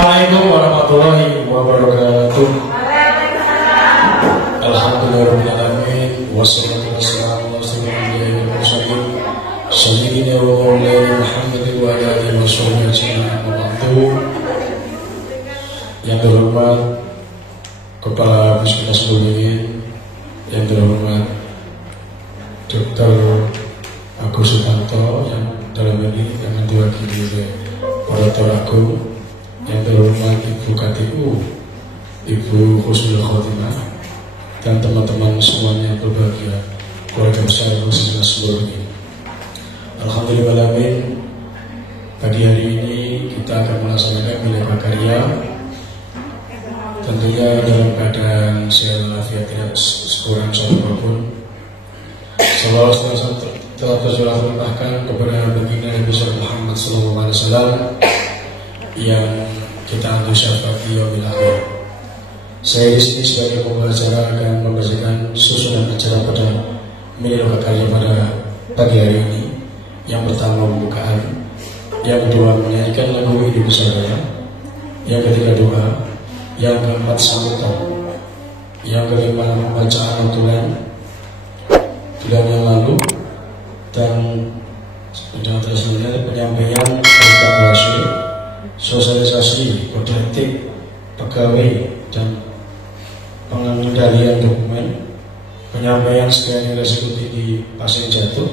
Assalamualaikum warahmatullahi wabarakatuh. Alhamdulillahirrahmanirrahim. Wassalatu wassalamu ala sayyidina wa maulana Muhammadin wa ala alihi wa sahbihi ajma'in. Yang terhormat Kepala Puskesmas Bulungan, yang terhormat Dr. Agus Sutanto yang dalam ini akan diwakili oleh Orator Agung, yang terhormat Ibu KTU, Ibu Husnul Khotimah, dan teman-teman semuanya yang berbahagia, keluarga besar Puskesmas Bulungan. Alhamdulillahirrahmanirrahim. Pagi hari ini kita akan melaksanakan Bhinneka Karya, tentunya dalam keadaan sehat walafiat, tidak sekurang satu apapun. Salawat telah tercurahkan kepada baginda Nabi Muhammad SAW yang kita anggap syafati yaumil akhir. Saya di sini sebagai pembicara akan membacakan susunan acara pada Bhinneka Karya pada pagi hari ini. Yang pertama pembukaan, yang kedua menyanyikan lagu Indonesia Raya, yang ketiga doa, yang keempat sambutan, yang kelima pembacaan aturan yang lalu, dan selanjutnya penyampaian evaluasi, sosialisasi kode etik pegawai dan pengendalian dokumen, penyampaian screening resiko tinggi pasien jatuh,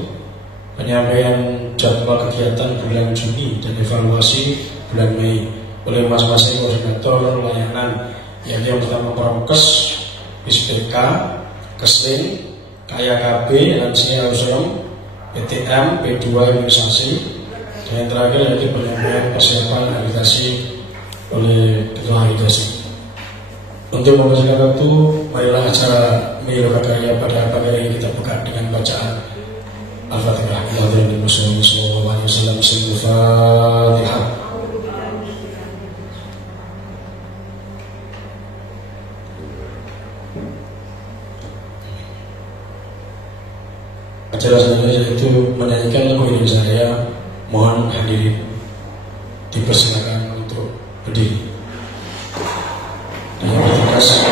penyampaian jadwal kegiatan bulan Juni dan evaluasi bulan Mei oleh masing-masing koordinator layanan, yaitu yang pertama Prokes, PSPK, Kesling, KYKB, Lansia Usom, PTM, P2 Imunisasi, dan yang terakhir yaitu penyampaian persiapan akreditasi oleh Ketua Akreditasi. Untuk mempersingkat waktu, marilah acara Bhinneka Karya pada pagi hari ini kita buka dengan bacaan Al-Fatihah. Al-Fatihah. Acara selanjutnya yaitu menyanyikan lagu Indonesia Raya. Mohon hadirin dipersilakan untuk berdiri. Dan yang bertugas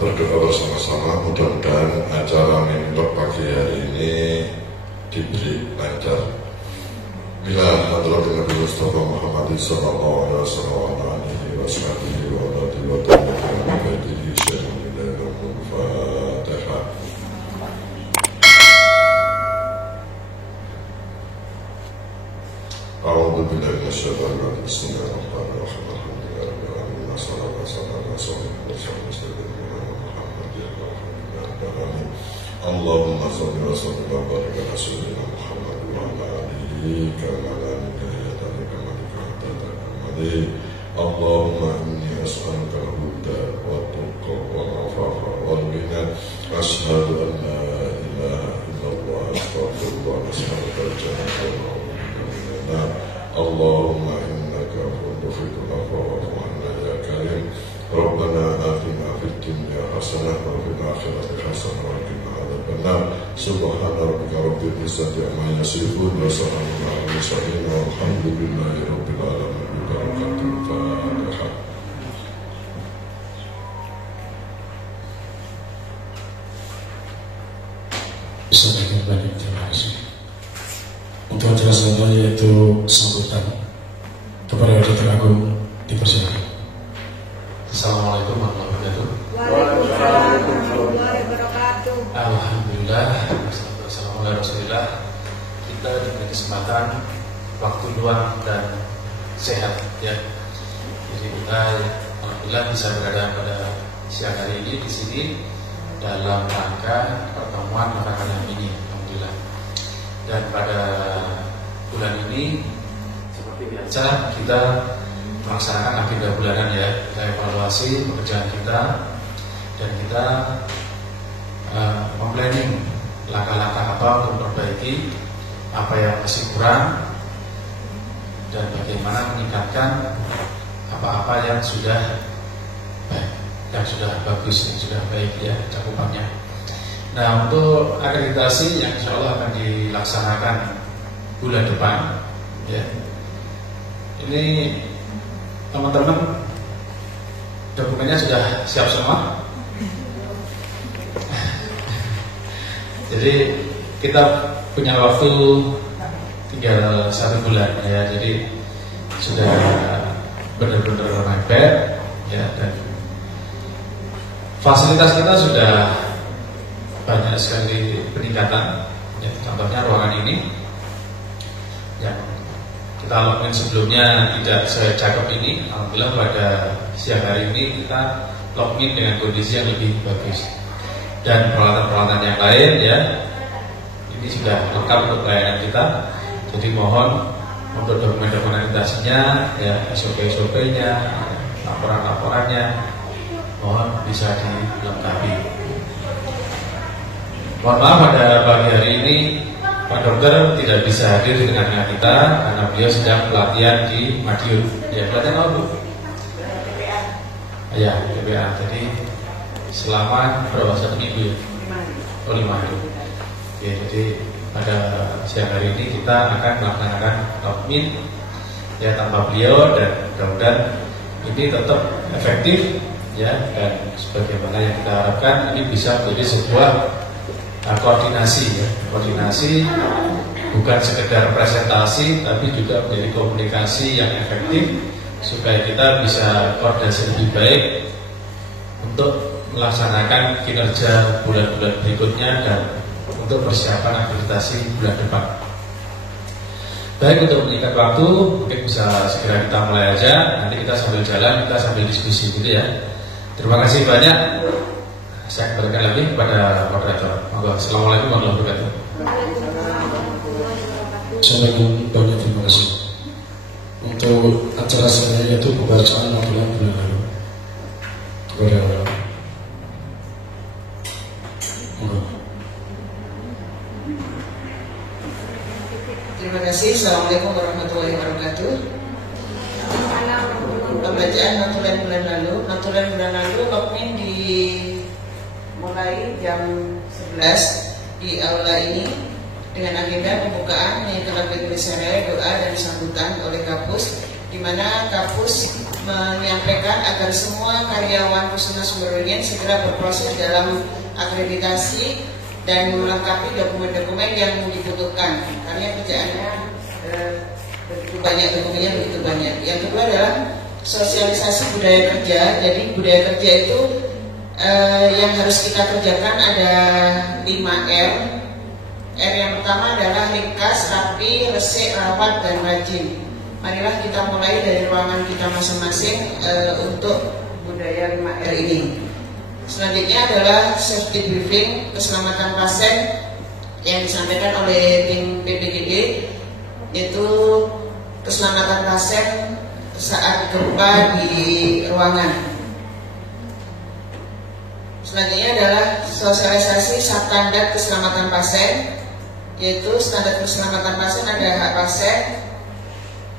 berdoa bersama-sama, mudah-mudahan acara mimbar pagi hari ini diberi lancar. Bila hadrat Nabi Mustafa Muhammad sallallahu alaihi wasallam wa alihi washabihi wa alihi wa tabi'in Fatihah. A'udzu billahi minasyaitonir rajim. Bismillahirrahmanirrahim. Alhamdulillahirabbil alamin. Wassalatu wassalamu ala rasulillah. Allahumma salli wa sallim wa barik ala sayyidina Muhammad wa ala alihi kama la nihayata li kamalika hatta Allahumma inni as'aluka al-huda wa tuqa wal afafa wal ghina ashhadu an la ilaha illallah astaghfirullah wa as'aluka al-jannata wa a'udzu Allahumma innaka afuwwun tuhibbul afwa wa'fu 'anna ya karim Rabbana atina fid dunya hasanah wa fil akhirati hasanah wa qina adzabannar subhana rabbika rabbil izzati amma yasifun wa salamun 'alal mursalin walhamdulillahi rabbil alamin barakatul Fatihah. Sampaikan banyak terima kasih. Untuk acara selanjutnya yaitu sambutan kepada Auditor Agung dipersilakan. Assalamualaikum warahmatullahi wabarakatuh. Waalaikumsalam warahmatullahi wabarakatuh. Alhamdulillah, Alhamdulillah, kita diberi kesempatan, waktu luang dan sehat ya. Jadi kita alhamdulillah bisa berada pada siang hari ini di sini dalam rangka pertemuan makan ini, alhamdulillah. Dan pada bulan ini seperti biasa kita melaksanakan agenda bulanan ya, kita evaluasi pekerjaan kita dan kita memplanning langkah-langkah apa untuk memperbaiki apa yang masih kurang dan bagaimana meningkatkan apa-apa yang sudah baik, yang sudah bagus, yang sudah baik ya cakupannya. Nah, untuk akreditasi yang insya Allah akan dilaksanakan bulan depan ya, ini teman-teman dokumennya sudah siap semua. Jadi kita punya waktu tinggal 1 bulan ya, jadi sudah benar-benar mepet ya, dan fasilitas kita sudah banyak sekali peningkatan ya, contohnya ruangan ini yang kita lakukan sebelumnya tidak secakep ini, alhamdulillah pada siang hari ini kita login dengan kondisi yang lebih bagus. Dan peralatan-peralatan yang lain ya, ini sudah lengkap untuk pelayanan kita. Jadi mohon untuk dokumen-dokumentasinya ya, SOP-nya, laporan-laporannya mohon bisa dilengkapi. Mohon maaf pada pagi hari ini Pak Dokter tidak bisa hadir di tengah-tengah kita karena beliau sedang pelatihan di Madiun. Ya, pelatihan apa Bu? Ya, TPA. Jadi selama berapa, 1 minggu ya? 5 hari. Ya, jadi pada siang hari ini kita akan melaksanakan login ya tanpa beliau, dan mudah-mudahan ini tetap efektif ya, dan sebagaimana yang kita harapkan ini bisa menjadi sebuah koordinasi ya, koordinasi bukan sekedar presentasi tapi juga menjadi komunikasi yang efektif supaya kita bisa koordinasi lebih baik untuk melaksanakan kinerja bulan-bulan berikutnya dan untuk persiapan akreditasi bulan depan. Baik, untuk meningkat waktu mungkin bisa segera kita mulai aja. Nanti kita sambil jalan, kita sambil diskusi gitu ya. Terima kasih banyak. Saya kembalikan lagi kepada moderator. Assalamualaikum warahmatullahi wabarakatuh. Assalamualaikum banyak terima kasih. Untuk acara selanjutnya yaitu pembacaan laporan bulan lalu kepada Terima kasih. Assalamualaikum warahmatullahi wabarakatuh. Pembacaan notulen bulan lalu. Notulen bulan lalu login dimulai jam 11 di aula ini dengan agenda pembukaan yang telah disertai doa dan sambutan oleh Kapus, di mana Kapus menyampaikan agar semua karyawan Puskesmas Sumberwingen segera berproses dalam akreditasi dan melengkapi dokumen-dokumen yang dibutuhkan, karena kerjaannya begitu banyak, dokumennya begitu banyak. Yang kedua adalah sosialisasi budaya kerja. Jadi budaya kerja itu yang harus kita kerjakan ada 5R. R yang pertama adalah ringkas, rapi, resik, rawat, dan rajin. Marilah kita mulai dari ruangan kita masing-masing untuk budaya 5R ini. Selanjutnya adalah safety briefing keselamatan pasien yang disampaikan oleh tim PPGD, yaitu keselamatan pasien saat gempa di ruangan. Selanjutnya adalah sosialisasi standar keselamatan pasien, yaitu standar keselamatan pasien ada hak pasien,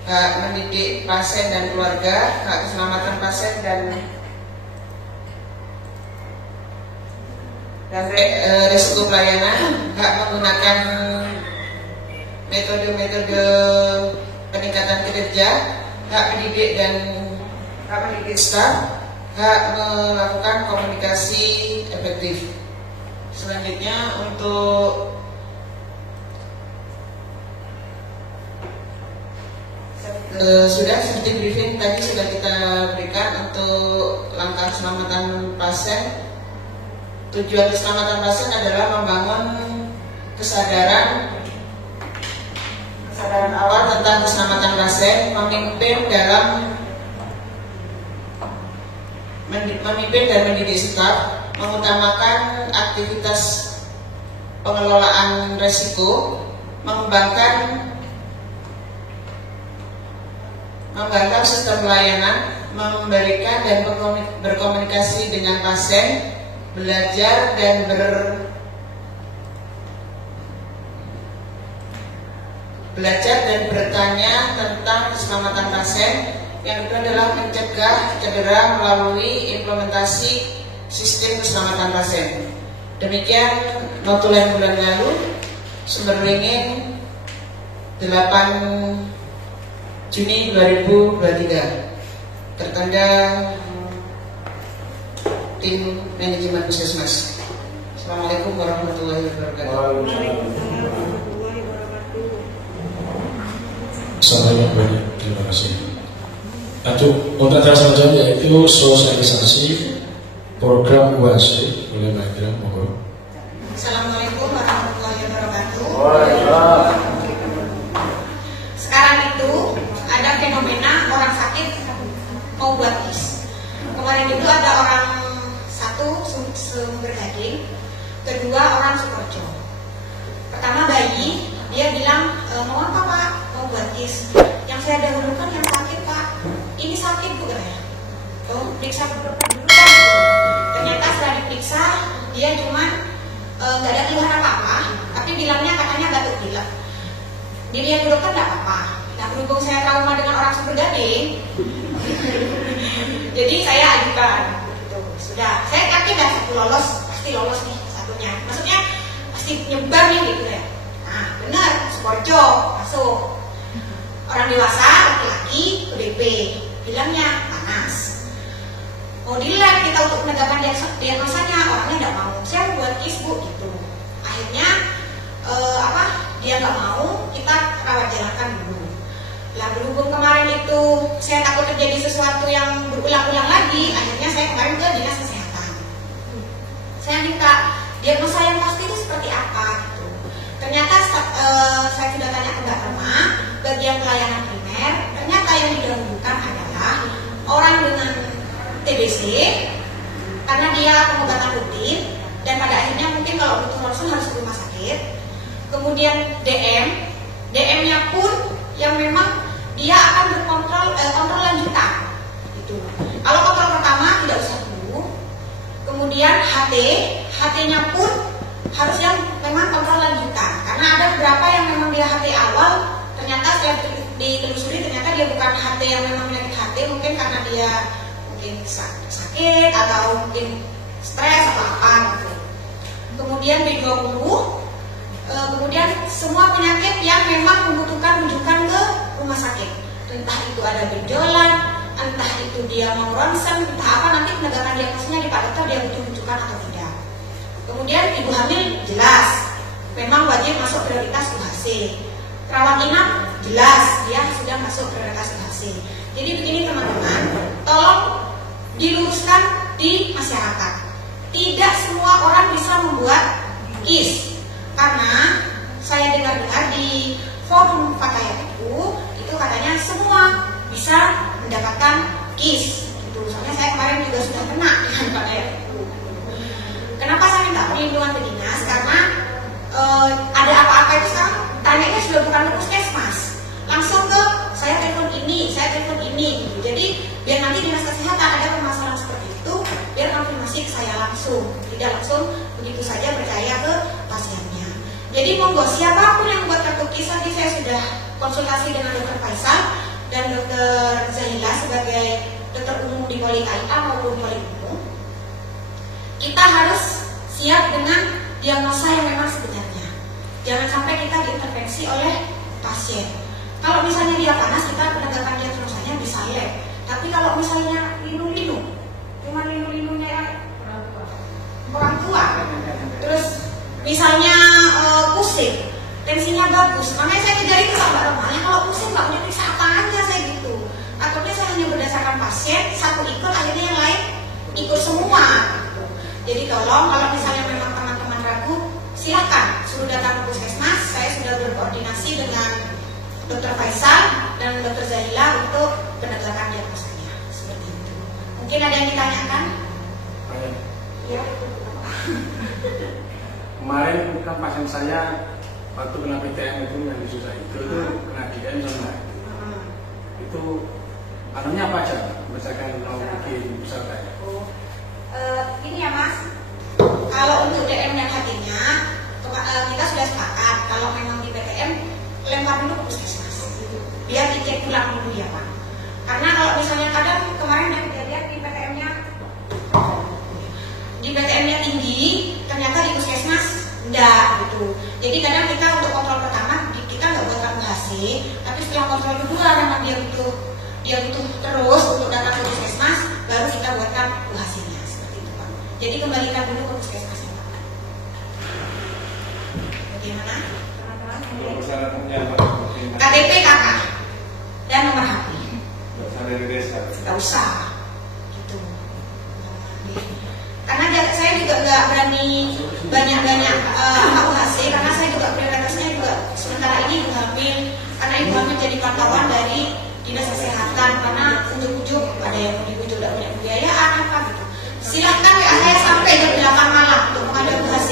hak mendidik pasien dan keluarga, hak keselamatan pasien dan risiko pelayanan, hak menggunakan metode-metode peningkatan kinerja, hak mendidik dan hak mendidik staf, hak melakukan komunikasi efektif. Selanjutnya untuk sudah safety briefing tadi sudah kita berikan untuk langkah keselamatan pasien. Tujuan keselamatan pasien adalah membangun kesadaran awal tentang keselamatan pasien, memimpin dan mendidik staf, mengutamakan aktivitas pengelolaan risiko, mengembangkan sistem pelayanan, memberikan dan berkomunikasi dengan pasien, belajar dan bertanya tentang keselamatan pasien. Yang kedua adalah mencegah cedera melalui implementasi sistem keselamatan pasien. Demikian notulen bulan lalu, Sumber Beringin 8 Juni 2023, tertanda tim manajemen puskesmas. Assalamualaikum warahmatullahi wabarakatuh. Sangat banyak, terima kasih. Untuk acara selanjutnya yaitu sosialisasi program UASI oleh Mbak Indra, monggo. Assalamualaikum warahmatullahi wabarakatuh. Sekarang itu ada fenomena orang sakit mau buat KIS. Kemarin itu ada orang satu sumber daging, kedua orang Sukoharjo. Pertama bayi, dia bilang mau apa Pak? Mau buat KIS. Yang saya dahulukan yang sakit Pak. Ini sakit Bu ya. Oh, periksa dulu Pak. Ternyata setelah diperiksa dia cuma nggak ada keluhan apa-apa, tapi bilangnya katanya batuk pilek. Dilihat dulu kan nggak apa-apa. Nah berhubung saya trauma dengan orang sumber daging, jadi saya ajukan. Sudah, saya yakin dah satu pasti lolos nih satunya. Maksudnya pasti nyebar nih gitu ya. Nah benar, Sukoharjo masuk. Orang dewasa laki-laki ODP, bilangnya panas. Mau dilihat kita untuk menegakkan diagnosanya, orangnya nggak mau. Saya buat KIS Bu gitu. Akhirnya dia nggak mau, kita rawat jalankan dulu. Lah berhubung kemarin itu saya takut terjadi sesuatu yang berulang-ulang lagi, akhirnya saya kemarin ke dinas kesehatan. Saya minta diagnosa yang pasti itu seperti apa gitu. Ternyata saya sudah tanya ke Mbak Rema, bagian pelayanan primer, ternyata yang didahulukan adalah orang dengan TBC karena dia pengobatan rutin dan pada akhirnya mungkin kalau butuh ronsen harus ke rumah sakit. Kemudian DM-nya pun yang memang dia akan berkontrol kontrol lanjutan gitu. Kalau kontrol pertama tidak usah dulu. Kemudian HT-nya pun harus yang memang kontrol lanjutan karena ada beberapa yang memang dia HT awal ternyata setelah ditelusuri ternyata dia bukan HT yang memang penyakit HT, mungkin karena dia mungkin sakit atau mungkin stres atau apa gitu. Kemudian B20, kemudian semua penyakit yang memang membutuhkan rujukan ke rumah sakit, entah itu ada berjolan, entah itu dia mau ronsen, entah apa, nanti penegakan diagnosanya di Pak Dokter dia butuh rujukan atau tidak. Kemudian ibu hamil jelas memang wajib masuk prioritas UHC. Rawat inap jelas dia sudah masuk prioritas UHC. Jadi begini teman-teman, tolong diluruskan di masyarakat. Tidak semua orang bisa membuat KIS karena saya dengar-dengar di forum Fatayat itu katanya semua bisa mendapatkan KIS. Gitu. Soalnya saya kemarin juga sudah kena dengan Fatayat itu. ada apa-apa itu sekarang tanyanya sudah bukan ke puskesmas, langsung ke saya telepon ini gitu. Jadi biar nanti dinas kesehatan ada permasalahan seperti itu, biar konfirmasi ke saya langsung, tidak langsung begitu saja percaya ke pasiennya. Jadi monggo siapapun yang buat kartu KIS, nanti saya sudah konsultasi dengan Dr. Faisal dan Dr. Zahila sebagai dokter umum di Poli KIA maupun Poli umum. Kita harus siap dengan diagnosa yang memang sebenarnya. Jangan sampai kita diintervensi oleh pasien. Kalau misalnya dia panas, kita penegakan diagnosanya bisa lab. Tapi kalau misalnya linu-linu, cuma linu-linunya orang tua, terus misalnya pusing, tensinya bagus, makanya saya kejar itu sama rumahnya. Kalau pusing nggak punya periksa apa aja saya gitu. Takutnya saya hanya berdasarkan pasien, satu ikut, akhirnya yang lain ikut semua. Gitu. Jadi tolong kalau misalnya memang teman-teman ragu, silakan suruh datang ke puskesmas. Saya sudah berkoordinasi dengan Dr. Faisal dan Dr. Zahila untuk penegakan diagnosanya. Seperti itu. Mungkin ada yang ditanyakan? Ya. Kemarin kan pasien saya waktu kena PTM itu yang susah itu kena DM sama itu anunya apa aja? Misalkan mau bikin usaha ya. Ini ya Mas, kalau untuk DM yang hatinya kita sudah sepakat kalau memang di PTM lempar dulu ke puskesmas biar dicek pulang dulu ya Pak. Karena kalau misalnya kadang kemarin yang kejadian di PTM-nya tinggi, ternyata di puskesmas enggak gitu. Jadi kadang kita untuk kontrol pertama kita nggak buatkan UHC, tapi setelah kontrol kedua memang dia butuh terus untuk datang ke puskesmas, baru kita buatkan UHC-nya seperti itu Pak. Jadi kembalikan dulu ke puskesmasnya Pak. Bagaimana? KTP kakak dan nomor HP. Nggak usah. Gitu. Karena saya juga nggak berani banyak-banyak UHC karena saya juga prioritasnya juga sementara ini ibu hamil, karena ibu hamil jadi pantauan dari dinas kesehatan karena ujuk-ujuk ada yang ujuk-ujuk tidak punya pembiayaan apa gitu. Silahkan WA saya sampai jam 8 malam untuk menghadap UHC.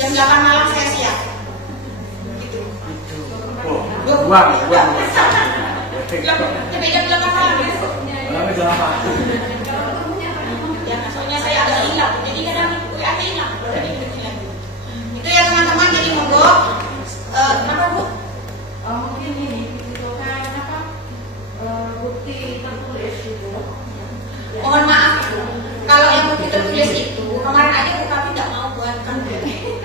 Jam 8 malam saya siap. Gitu. Buang. Sampai jam 8 malam besok. Ya, soalnya saya agak hilang, jadi kadang WA hilang. Itu ya teman-teman, jadi monggo. Kenapa Bu? Mungkin ini dibutuhkan apa? Bukti tertulis itu. Mohon maaf Bu, kalau yang bukti tertulis itu kemarin aja Bu kami tidak mau buatkan,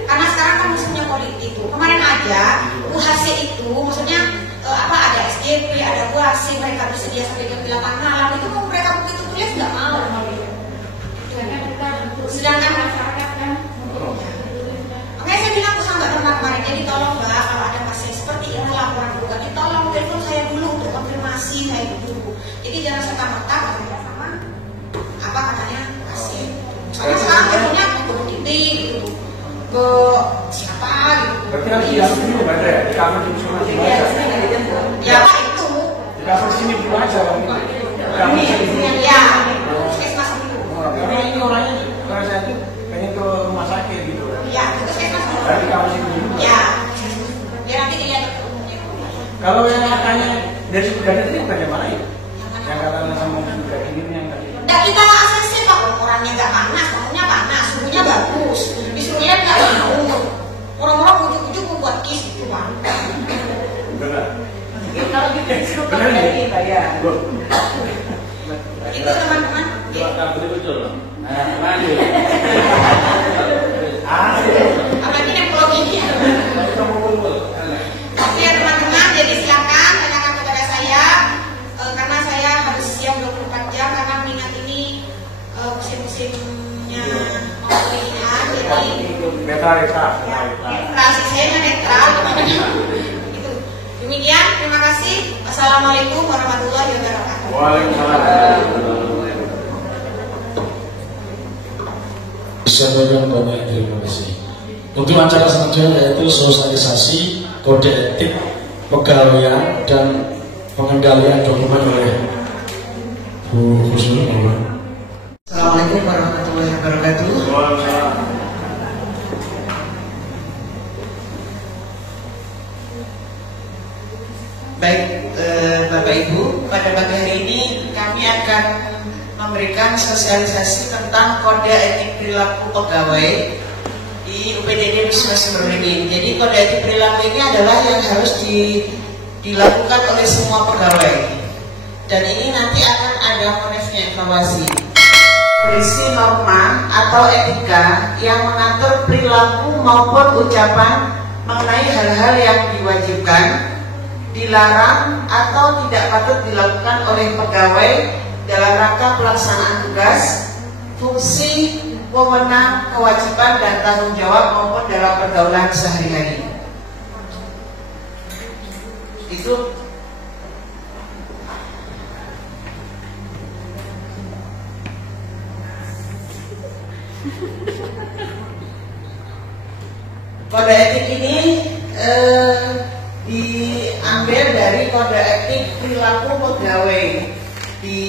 karena sekarang kan musuhnya politik Bu. Kemarin aja UHC itu, maksudnya ada SGP, ada UHC, mereka bersedia sampai jam 8 malam itu mau mereka bukti tertulis nggak mau. Sedangkan masyarakat kan, makanya saya bilang ke Mbak Rona kemarin, jadi tolong Mbak kalau ada pasien seperti ini laporan bukan, tolong telepon saya dulu untuk konfirmasi saya dulu. Jadi jangan serta-merta berbeda sama apa katanya pasien. Soalnya sekarang teleponnya ke titik gitu, ke siapa gitu. Berarti harus di dalam sini ada ya? Di kamar di sana sini aja. Ya Pak itu. Di kamar sini dulu aja Bang. Ya, puskesmas dulu. Karena ini orangnya karena saya tuh pengen ke rumah sakit gitu. Ya, puskesmas dulu. Berarti kamar sini dulu. Ya, biar nanti dilihat umumnya. Kalau yang katanya dari Sukadana tadi bukan yang mana ya? Yang katanya sama juga ini yang tadi. Nah, kita ACC Pak, orangnya nggak panas, orangnya panas, suhunya bagus, disuruhnya nggak mau. Orang-orang ujuk-ujuk membuat KIS gitu Pak. Benar. Kalau gitu Benar nih. Itu teman-teman. Betul. Apalagi nekologinya. Oke ya teman-teman, jadi silakan tanyakan kepada saya karena saya harus siap 24 jam karena mengingat ini musim-musimnya mau pemilihan, jadi inflasi saya netral. Itu. Demikian, terima kasih. Assalamualaikum warahmatullahi wabarakatuh. Waalaikumsalam. Sampaikan banyak terima kasih. Untuk acara selanjutnya yaitu sosialisasi kode etik pegawaian dan pengendalian dokumen oleh Bu Husnul. Assalamualaikum warahmatullahi wabarakatuh. Baik Bapak Ibu, pada pagi hari ini kami akan memberikan sosialisasi tentang kode etik perilaku pegawai di UPDD Wisma Sumberberingin. Jadi kode etik perilaku ini adalah yang harus dilakukan oleh semua pegawai. Dan ini nanti akan ada monefnya evaluasi. Berisi norma atau etika yang mengatur perilaku maupun ucapan mengenai hal-hal yang diwajibkan, dilarang atau tidak patut dilakukan oleh pegawai dalam rangka pelaksanaan tugas, fungsi, wewenang, kewajiban dan tanggung jawab maupun dalam pergaulan sehari-hari. Itu kode etik ini diambil dari kode etik perilaku pegawai di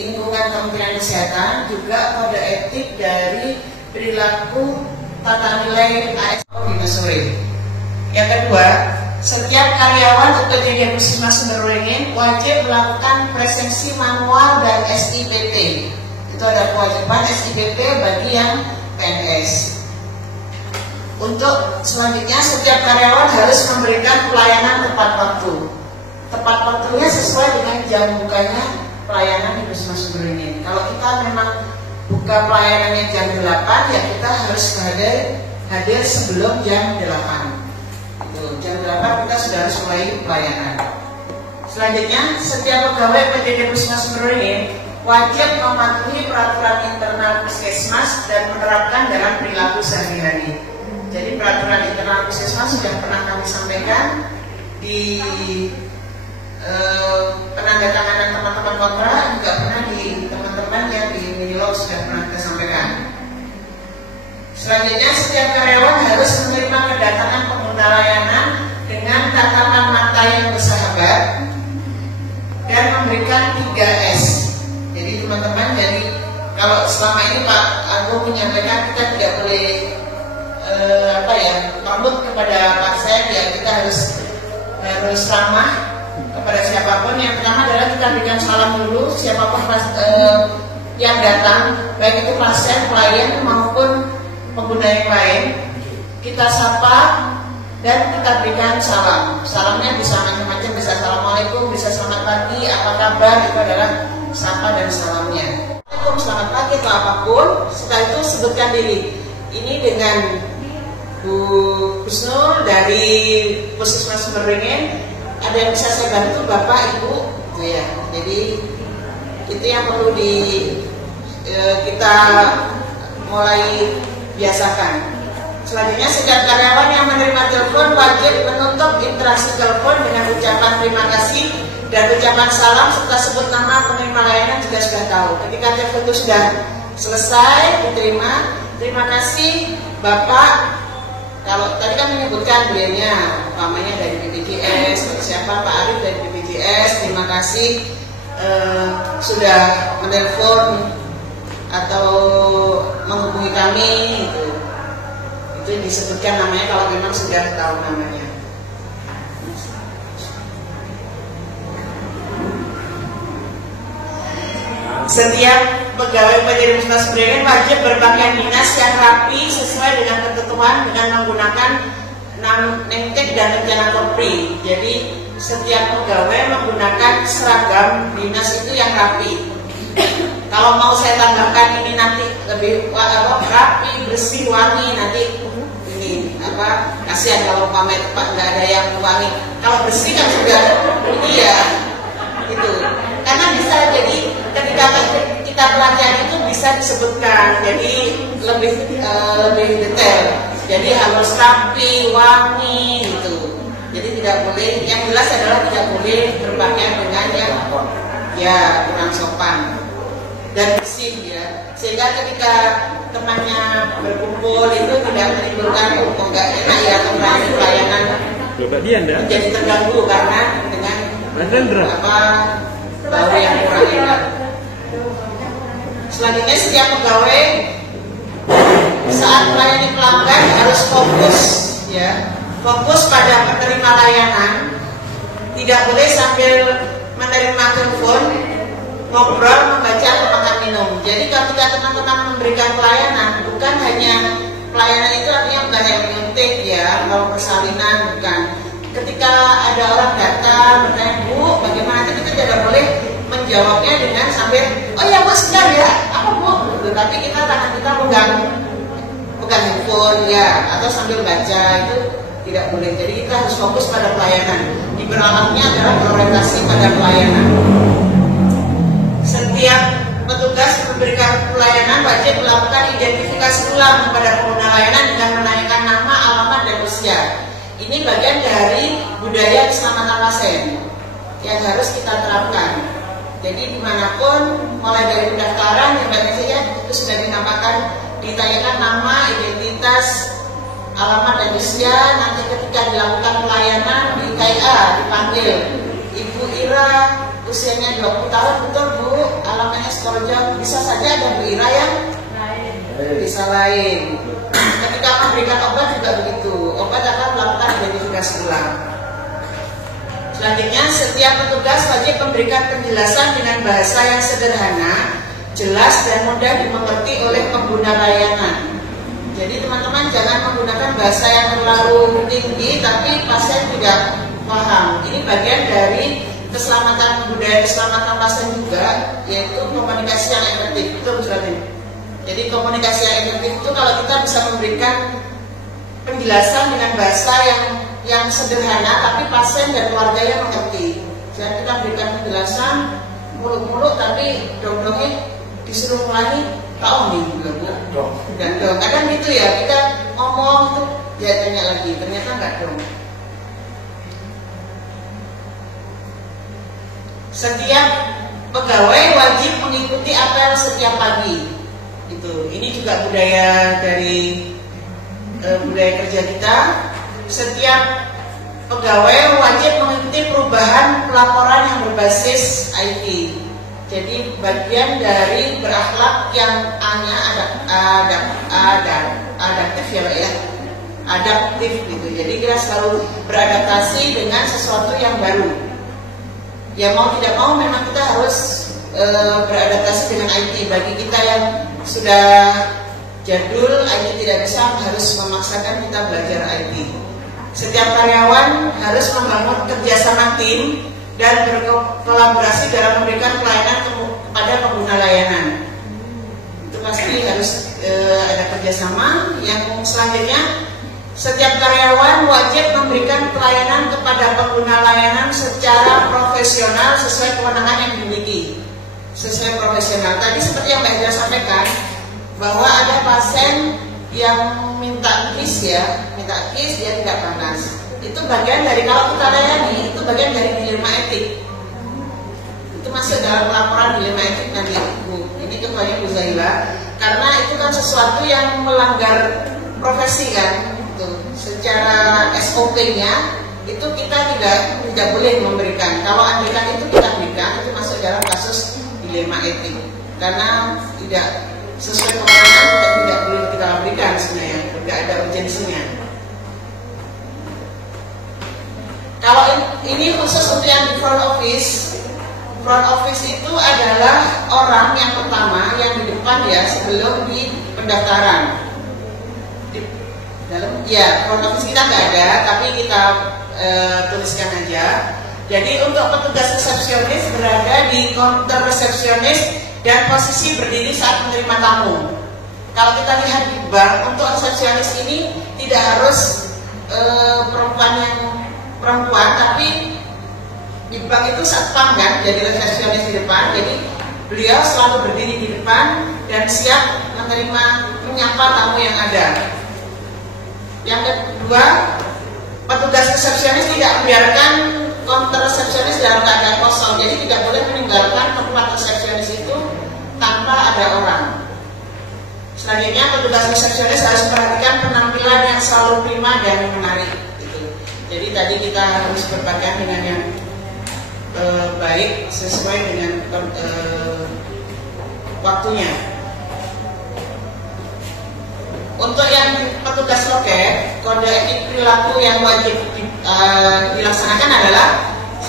lingkungan Kementerian Kesehatan, juga kode etik dari perilaku tata nilai ASO di Mesuri. Yang kedua, setiap karyawan UPDD Wisma Sumberberingin wajib melakukan presensi manual dan SIPP. Itu ada kewajiban SIPP bagi yang PNS. Untuk selanjutnya, setiap karyawan harus memberikan pelayanan tepat waktu. Tepat waktunya sesuai dengan jam bukanya pelayanan di Wisma Sumberberingin. Kalau kita memang buka pelayanannya jam 8, ya kita harus hadir sebelum jam 8. Jam 8 kita sudah harus mulai pelayanan. Selanjutnya, setiap pegawai UPDD Wisma Sumberberingin wajib mematuhi peraturan internal Puskesmas dan menerapkan dalam perilaku sehari-hari. Jadi peraturan internal Puskesmas sudah pernah kami sampaikan di penandatanganan teman-teman kontra, juga pernah di teman-teman yang di Minilog sudah pernah kita sampaikan. Selanjutnya, setiap karyawan harus menerima kedatangan pengguna layanan dengan tatapan mata yang bersahabat dan memberikan 3S. Jadi teman-teman, jadi kalau selama ini Pak Agung menyampaikan kita tidak boleh pamit kepada pasien, ya kita harus ramah kepada siapapun. Yang pertama adalah kita berikan salam dulu siapapun yang datang, baik itu pasien, klien maupun pengguna yang lain. Kita sapa dan kita berikan salam. Salamnya bisa macam-macam, bisa assalamualaikum, bisa selamat pagi, apa kabar, itu adalah sapa dan salamnya. Assalamualaikum, selamat pagi atau apapun. Setelah itu sebutkan diri. Ini dengan Bu Husnul dari Puskesmas Sumberberingin. Ada yang bisa saya bantu, Bapak, Ibu, gitu ya. Jadi itu yang perlu kita mulai biasakan. Selanjutnya, setiap karyawan yang menerima telepon wajib menutup interaksi telepon dengan ucapan terima kasih dan ucapan salam serta sebut nama penerima layanan jika sudah tahu. Ketika telepon itu sudah selesai diterima, terima kasih Bapak. Kalau tadi kan menyebutkan beliaunya, umpamanya dari BPJS, atau siapa, Pak Arif dari BPJS, terima kasih sudah menelpon atau menghubungi kami, itu disebutkan namanya kalau memang sudah tahu namanya. Setiap pegawai UPDD Wisma Sumberberingin wajib berpakaian dinas yang rapi sesuai dengan ketentuan dengan menggunakan nengtek dan rencana Kopri. Jadi setiap pegawai menggunakan seragam dinas itu yang rapi. Kalau mau saya tambahkan ini nanti lebih rapi, bersih, wangi, nanti ini kasihan kalau pamer Pak nggak ada yang wangi. Kalau bersih kan sudah ini ya itu. Karena bisa jadi ketika kita pelajari itu bisa disebutkan, jadi lebih detail. Jadi harus rapi, wangi gitu. Jadi tidak boleh, yang jelas adalah tidak boleh berpakaian dengan yang kurang sopan dan bersih ya. Sehingga ketika temannya berkumpul itu tidak menimbulkan enggak enak ya, pelayanan menjadi terganggu karena dengan bau yang kurang enak. Selanjutnya, setiap pegawai saat melayani pelanggan harus fokus pada penerima layanan Tidak boleh sambil menerima telepon, ngobrol, membaca, atau makan minum. Jadi ketika teman-teman memberikan pelayanan, bukan hanya pelayanan itu artinya bukan yang menyuntik ya, kalau persalinan bukan. Ketika ada orang datang bertanya, Bu, bagaimana, kita tidak boleh menjawabnya dengan sambil, oh ya Bu, sebentar ya, apa Bu? Tapi kita tangan kita pegang handphone ya, atau sambil baca, itu tidak boleh. Jadi kita harus fokus pada pelayanan. Diberlakukannya adalah orientasi pada pelayanan. Setiap petugas memberikan pelayanan wajib melakukan identifikasi ulang kepada pengguna layanan dengan menanyakan nama, alamat, dan usia. Ini bagian dari budaya keselamatan pasien yang harus kita terapkan. Jadi dimanapun, mulai dari pendaftaran sampai saja itu sudah dinamakan, ditanyakan nama, identitas, alamat, dan usia. Nanti ketika dilakukan pelayanan di KIA dipanggil Ibu Ira, usianya 20 tahun, betul Bu, alamatnya Sukorejo. Bisa saja ada Bu Ira yang bisa lain. Ketika memberikan obat juga begitu, obat akan melakukan identifikasi ulang. Selanjutnya, setiap petugas wajib memberikan penjelasan dengan bahasa yang sederhana, jelas, dan mudah dimengerti oleh pengguna layanan. Jadi teman-teman jangan menggunakan bahasa yang terlalu tinggi tapi pasien tidak paham. Ini bagian dari keselamatan, budaya keselamatan pasien juga, yaitu komunikasi yang efektif. Betul Juratin? Jadi komunikasi yang efektif itu kalau kita bisa memberikan penjelasan dengan bahasa yang sederhana tapi pasien dan keluarganya mengerti. Jangan kita berikan penjelasan muluk-muluk tapi dong-dongnya disuruh ulangi, tahu nih Bu, dan dong. Kadang gitu ya, kita ngomong tuh dia tanya lagi, ternyata enggak dong. Setiap pegawai wajib mengikuti apel setiap pagi. Ini juga budaya dari budaya kerja kita. Setiap pegawai wajib mengikuti perubahan pelaporan yang berbasis IT. Jadi bagian dari berakhlak yang A-nya adaptif ya Pak ya, adaptif gitu. Jadi kita selalu beradaptasi dengan sesuatu yang baru. Ya mau tidak mau memang kita harus beradaptasi dengan IT. Bagi kita yang sudah jadul, IT tidak bisa, harus memaksakan kita belajar IT. Setiap karyawan harus membangun kerjasama tim dan berkolaborasi dalam memberikan pelayanan kepada pengguna layanan. Itu pasti harus ada kerjasama. Yang selanjutnya, setiap karyawan wajib memberikan pelayanan kepada pengguna layanan secara profesional sesuai kewenangan yang dimiliki. Sesuai profesional. Tadi seperti yang Mbak Hendra sampaikan, bahwa ada pasien yang minta kis dia tidak panas. Itu bagian dari, kalau kita layani, itu bagian dari dilema etik. Itu masuk dalam laporan dilema etik nanti Bu. Ini ketuanya Bu Zaila. Karena itu kan sesuatu yang melanggar profesi kan. Itu secara SOP-nya itu kita tidak boleh memberikan. Kalau andaikan itu kita berikan, itu masuk dalam kasus dilema etik. Karena tidak sesuai kewenangan, tidak boleh kita berikan sebenarnya. Tidak ada urgensinya. Kalau ini khusus untuk yang di front office. Front office itu adalah orang yang pertama yang di depan ya, sebelum di pendaftaran. Di dalam ya, front office kita nggak ada, tapi kita tuliskan aja. Jadi untuk petugas resepsionis berada di counter resepsionis dan posisi berdiri saat menerima tamu. Kalau kita lihat di bank, untuk resepsionis ini tidak harus perempuan, tapi di bank itu satpam kan, jadi resepsionis di depan. Jadi beliau selalu berdiri di depan dan siap menyapa tamu yang ada. Yang kedua, petugas resepsionis tidak membiarkan counter resepsionis dalam keadaan kosong. Jadi tidak boleh meninggalkan tempat resepsionis itu tanpa ada orang. Selanjutnya, petugas resepsionis harus memperhatikan penampilan yang selalu prima dan menarik. Jadi tadi kita harus berpakaian dengan yang baik sesuai dengan waktunya. Untuk yang petugas loket, kode etik perilaku yang wajib dilaksanakan adalah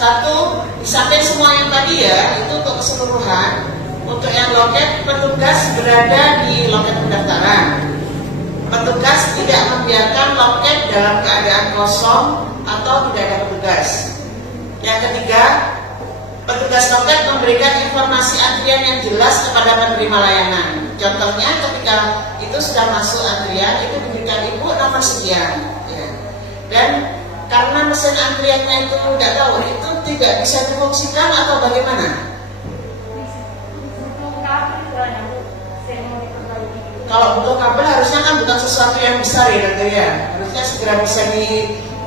Satu, di samping semua yang tadi ya, itu untuk keseluruhan. Untuk yang loket, petugas berada di loket pendaftaran. Petugas tidak membiarkan loket dalam keadaan kosong atau tidak ada petugas. Yang ketiga, petugas loket memberikan informasi antrian yang jelas kepada penerima layanan. Contohnya ketika itu sudah masuk antrian, itu diberikan ibu nomor sekian. Ya. Dan karena mesin antriannya itu tidak tahu, itu tidak bisa difungsikan atau bagaimana? Kalau butuh kabel harusnya kan bukan sesuatu yang besar ya dokter ya. Harusnya segera bisa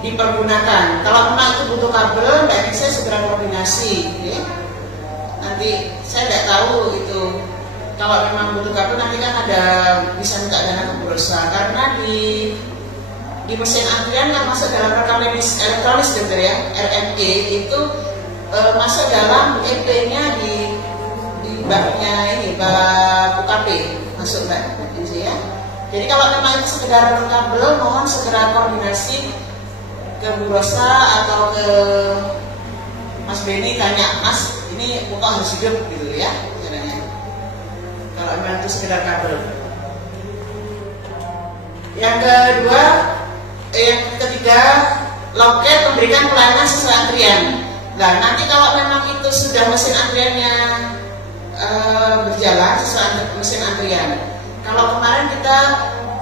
dipergunakan. Kalau memang itu butuh kabel, Mbak saya segera koordinasi. Ya. Nanti saya tidak tahu itu. Kalau memang butuh kabel nanti kan ada bisa minta dana ke bursa. Karena di mesin antrian kan masuk dalam rekam medis elektronik dokter ya, RME itu masuk dalam EP-nya di babnya ini, bab UKP masuk Mbak ya. Jadi kalau memang itu sekedar kabel, mohon segera koordinasi ke bursa atau ke Mas Beni, tanya Mas ini muka harus hidup gitu ya caranya. Kalau memang itu sekedar kabel. Yang kedua, yang ketiga, loket memberikan pelayanan sesuai antrian. Nah, nanti kalau memang itu sudah mesin antriannya berjalan sesuai mesin antrian. Kalau kemarin kita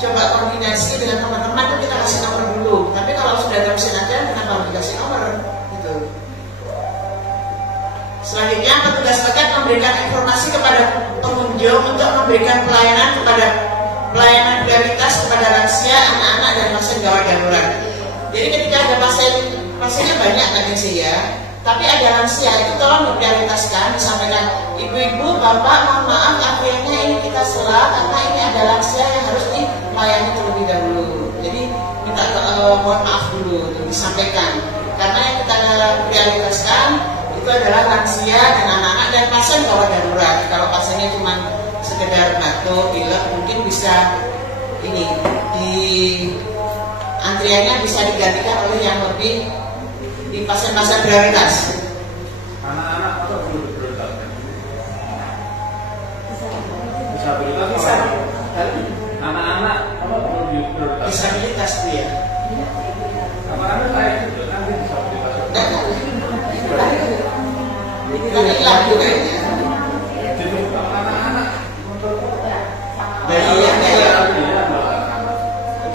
coba koordinasi dengan teman-teman itu kita kasih nomor dulu. Tapi kalau sudah ada mesin antrian, kenapa harus dikasih nomor? Gitu. Selanjutnya, petugas loket memberikan informasi kepada pengunjung untuk memberikan pelayanan prioritas kepada lansia, anak-anak dan pasien gawat darurat. Jadi ketika ada pasiennya banyak kan sih ya, tapi ada lansia itu tolong diprioritaskan, disampaikan ibu-ibu, bapak, mohon maaf antriannya ini kita selah karena ini ada lansia yang harus dilayani terlebih dahulu. Jadi minta mohon maaf dulu disampaikan. Karena yang kita prioritaskan itu adalah lansia dan anak-anak dan pasien gawat darurat. Kalau pasiennya cuma sekedar batuk, pilek, mungkin bisa ini di antriannya bisa digantikan oleh yang lebih di pasien-pasien prioritas. Anak-anak atau belum prioritas? Disabilitas Bisa. Anak-anak apa belum prioritas? Disabilitas dia. Anak-anak saya itu nanti disabilitas. Tapi hilang juga ya. Jadi anak-anak Dari yang kayak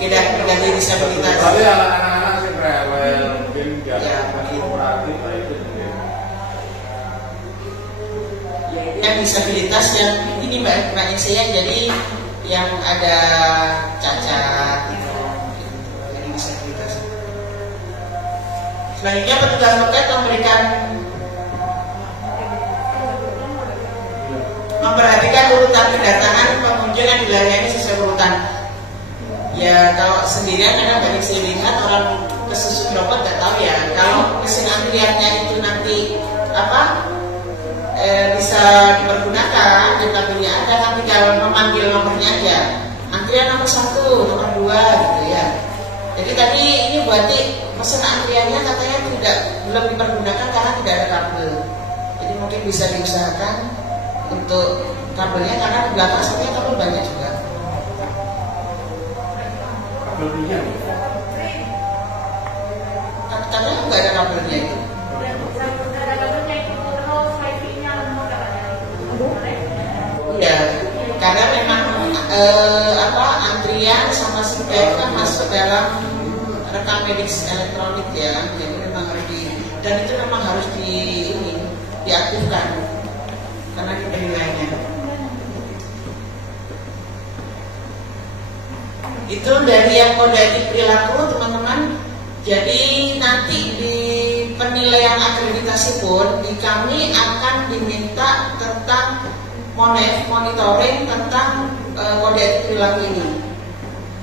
tidak ganti disabilitas. tapi anak-anak sih rewel mungkin nggak Ya, mungkin. kooperatif lah itu mungkin. Yang disabilitas yang ini mbak saya jadi yang ada cacat gitu, jadi disabilitas. Selanjutnya petugas loket memperhatikan urutan kedatangan pengunjung yang dilayani sesuai urutan. Ya kalau sendirian karena banyak saya lihat orang kesusun robot nggak tahu ya. Kalau mesin antriannya itu nanti bisa dipergunakan, tabelnya ada, kan tinggal memanggil nomornya aja. Antrian nomor 1, nomor 2 gitu ya. Jadi tadi ini berarti mesin antriannya katanya belum dipergunakan karena tidak ada kabel. Jadi mungkin bisa diusahakan untuk kabelnya karena di belakang sebenarnya kabel banyak juga. Kabel minyak. Karena nggak ada kabelnya itu. Iya, karena memang antrian sama SIM kan masuk dalam rekam medis elektronik ya, jadi memang harus dan itu memang harus diaktifkan karena kita nilainya. Itu dari yang kode etik perilaku teman-teman. Jadi nanti di penilaian akreditasi pun di kami akan diminta tentang monitoring tentang kode etik perilaku ini.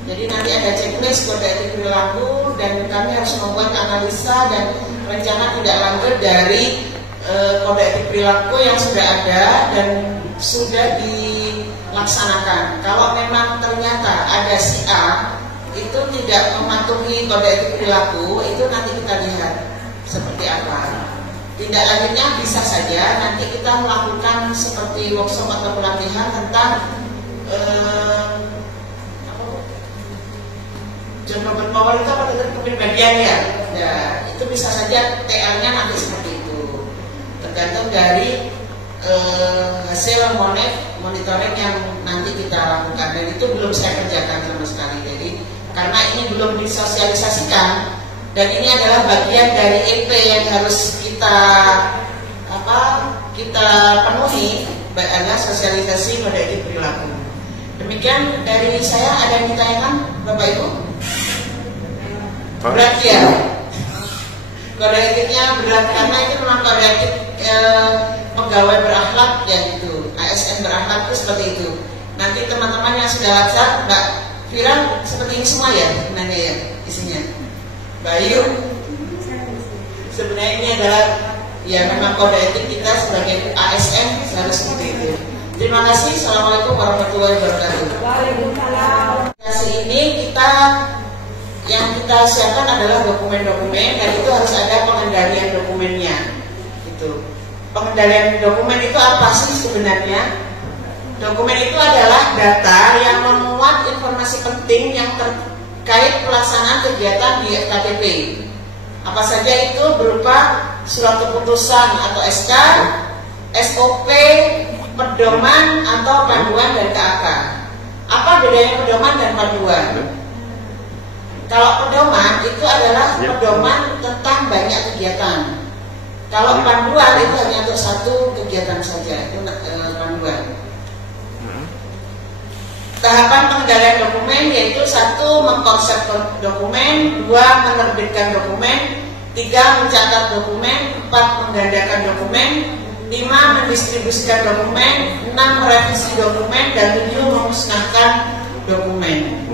Jadi nanti ada checklist kode etik perilaku dan kami harus membuat analisa dan rencana tidak lanjut dari kode etik perilaku yang sudah ada dan sudah dilaksanakan. Kalau memang ternyata ada si A itu tidak mematuhi kode etik perilaku, itu nanti kita lihat seperti apa. Tindak lanjutnya bisa saja nanti kita melakukan seperti workshop atau pelatihan tentang John Robert Power itu apa tentang kepribadian ya. Ya, itu bisa saja TR-nya nanti seperti itu. Tergantung dari hasil monitoring yang nanti kita lakukan, dan itu belum saya kerjakan sama sekali. Jadi karena ini belum disosialisasikan dan ini adalah bagian dari EP yang harus kita penuhi, adalah sosialisasi kode etik perilaku. Demikian dari saya. Ada yang ditanyakan Bapak Ibu? Berat ya? Kode etiknya berat karena itu memang kode etik pegawai berakhlak ya, itu ASN berakhlak itu seperti itu. Nanti teman-teman yang sudah laksar, Mbak Fira seperti ini semua ya sebenarnya ya isinya. Bayu, sebenarnya ini adalah ya memang kode etik kita sebagai ASN harus seperti itu. Terima kasih. Assalamualaikum warahmatullahi wabarakatuh. Waalaikumsalam. Ini yang kita siapkan adalah dokumen-dokumen, dan itu harus ada pengendalian dokumennya. Itu pengendalian dokumen itu apa sih sebenarnya? Dokumen itu adalah data yang memuat informasi penting yang terkait pelaksanaan kegiatan di FKTP. Apa saja itu berupa surat keputusan atau SK, SOP, pedoman atau panduan dan KAK. Apa bedanya pedoman dan panduan? Kalau pedoman itu adalah pedoman tentang banyak kegiatan. Kalau panduan itu hanya untuk satu kegiatan saja, itu panduan. Tahapan pengendalian dokumen yaitu 1. Mengkonsep dokumen, 2. Menerbitkan dokumen, 3. Mencatat dokumen, 4. Menggandakan dokumen, 5. Mendistribusikan dokumen, 6. Merevisi dokumen, dan 7. Memusnahkan dokumen.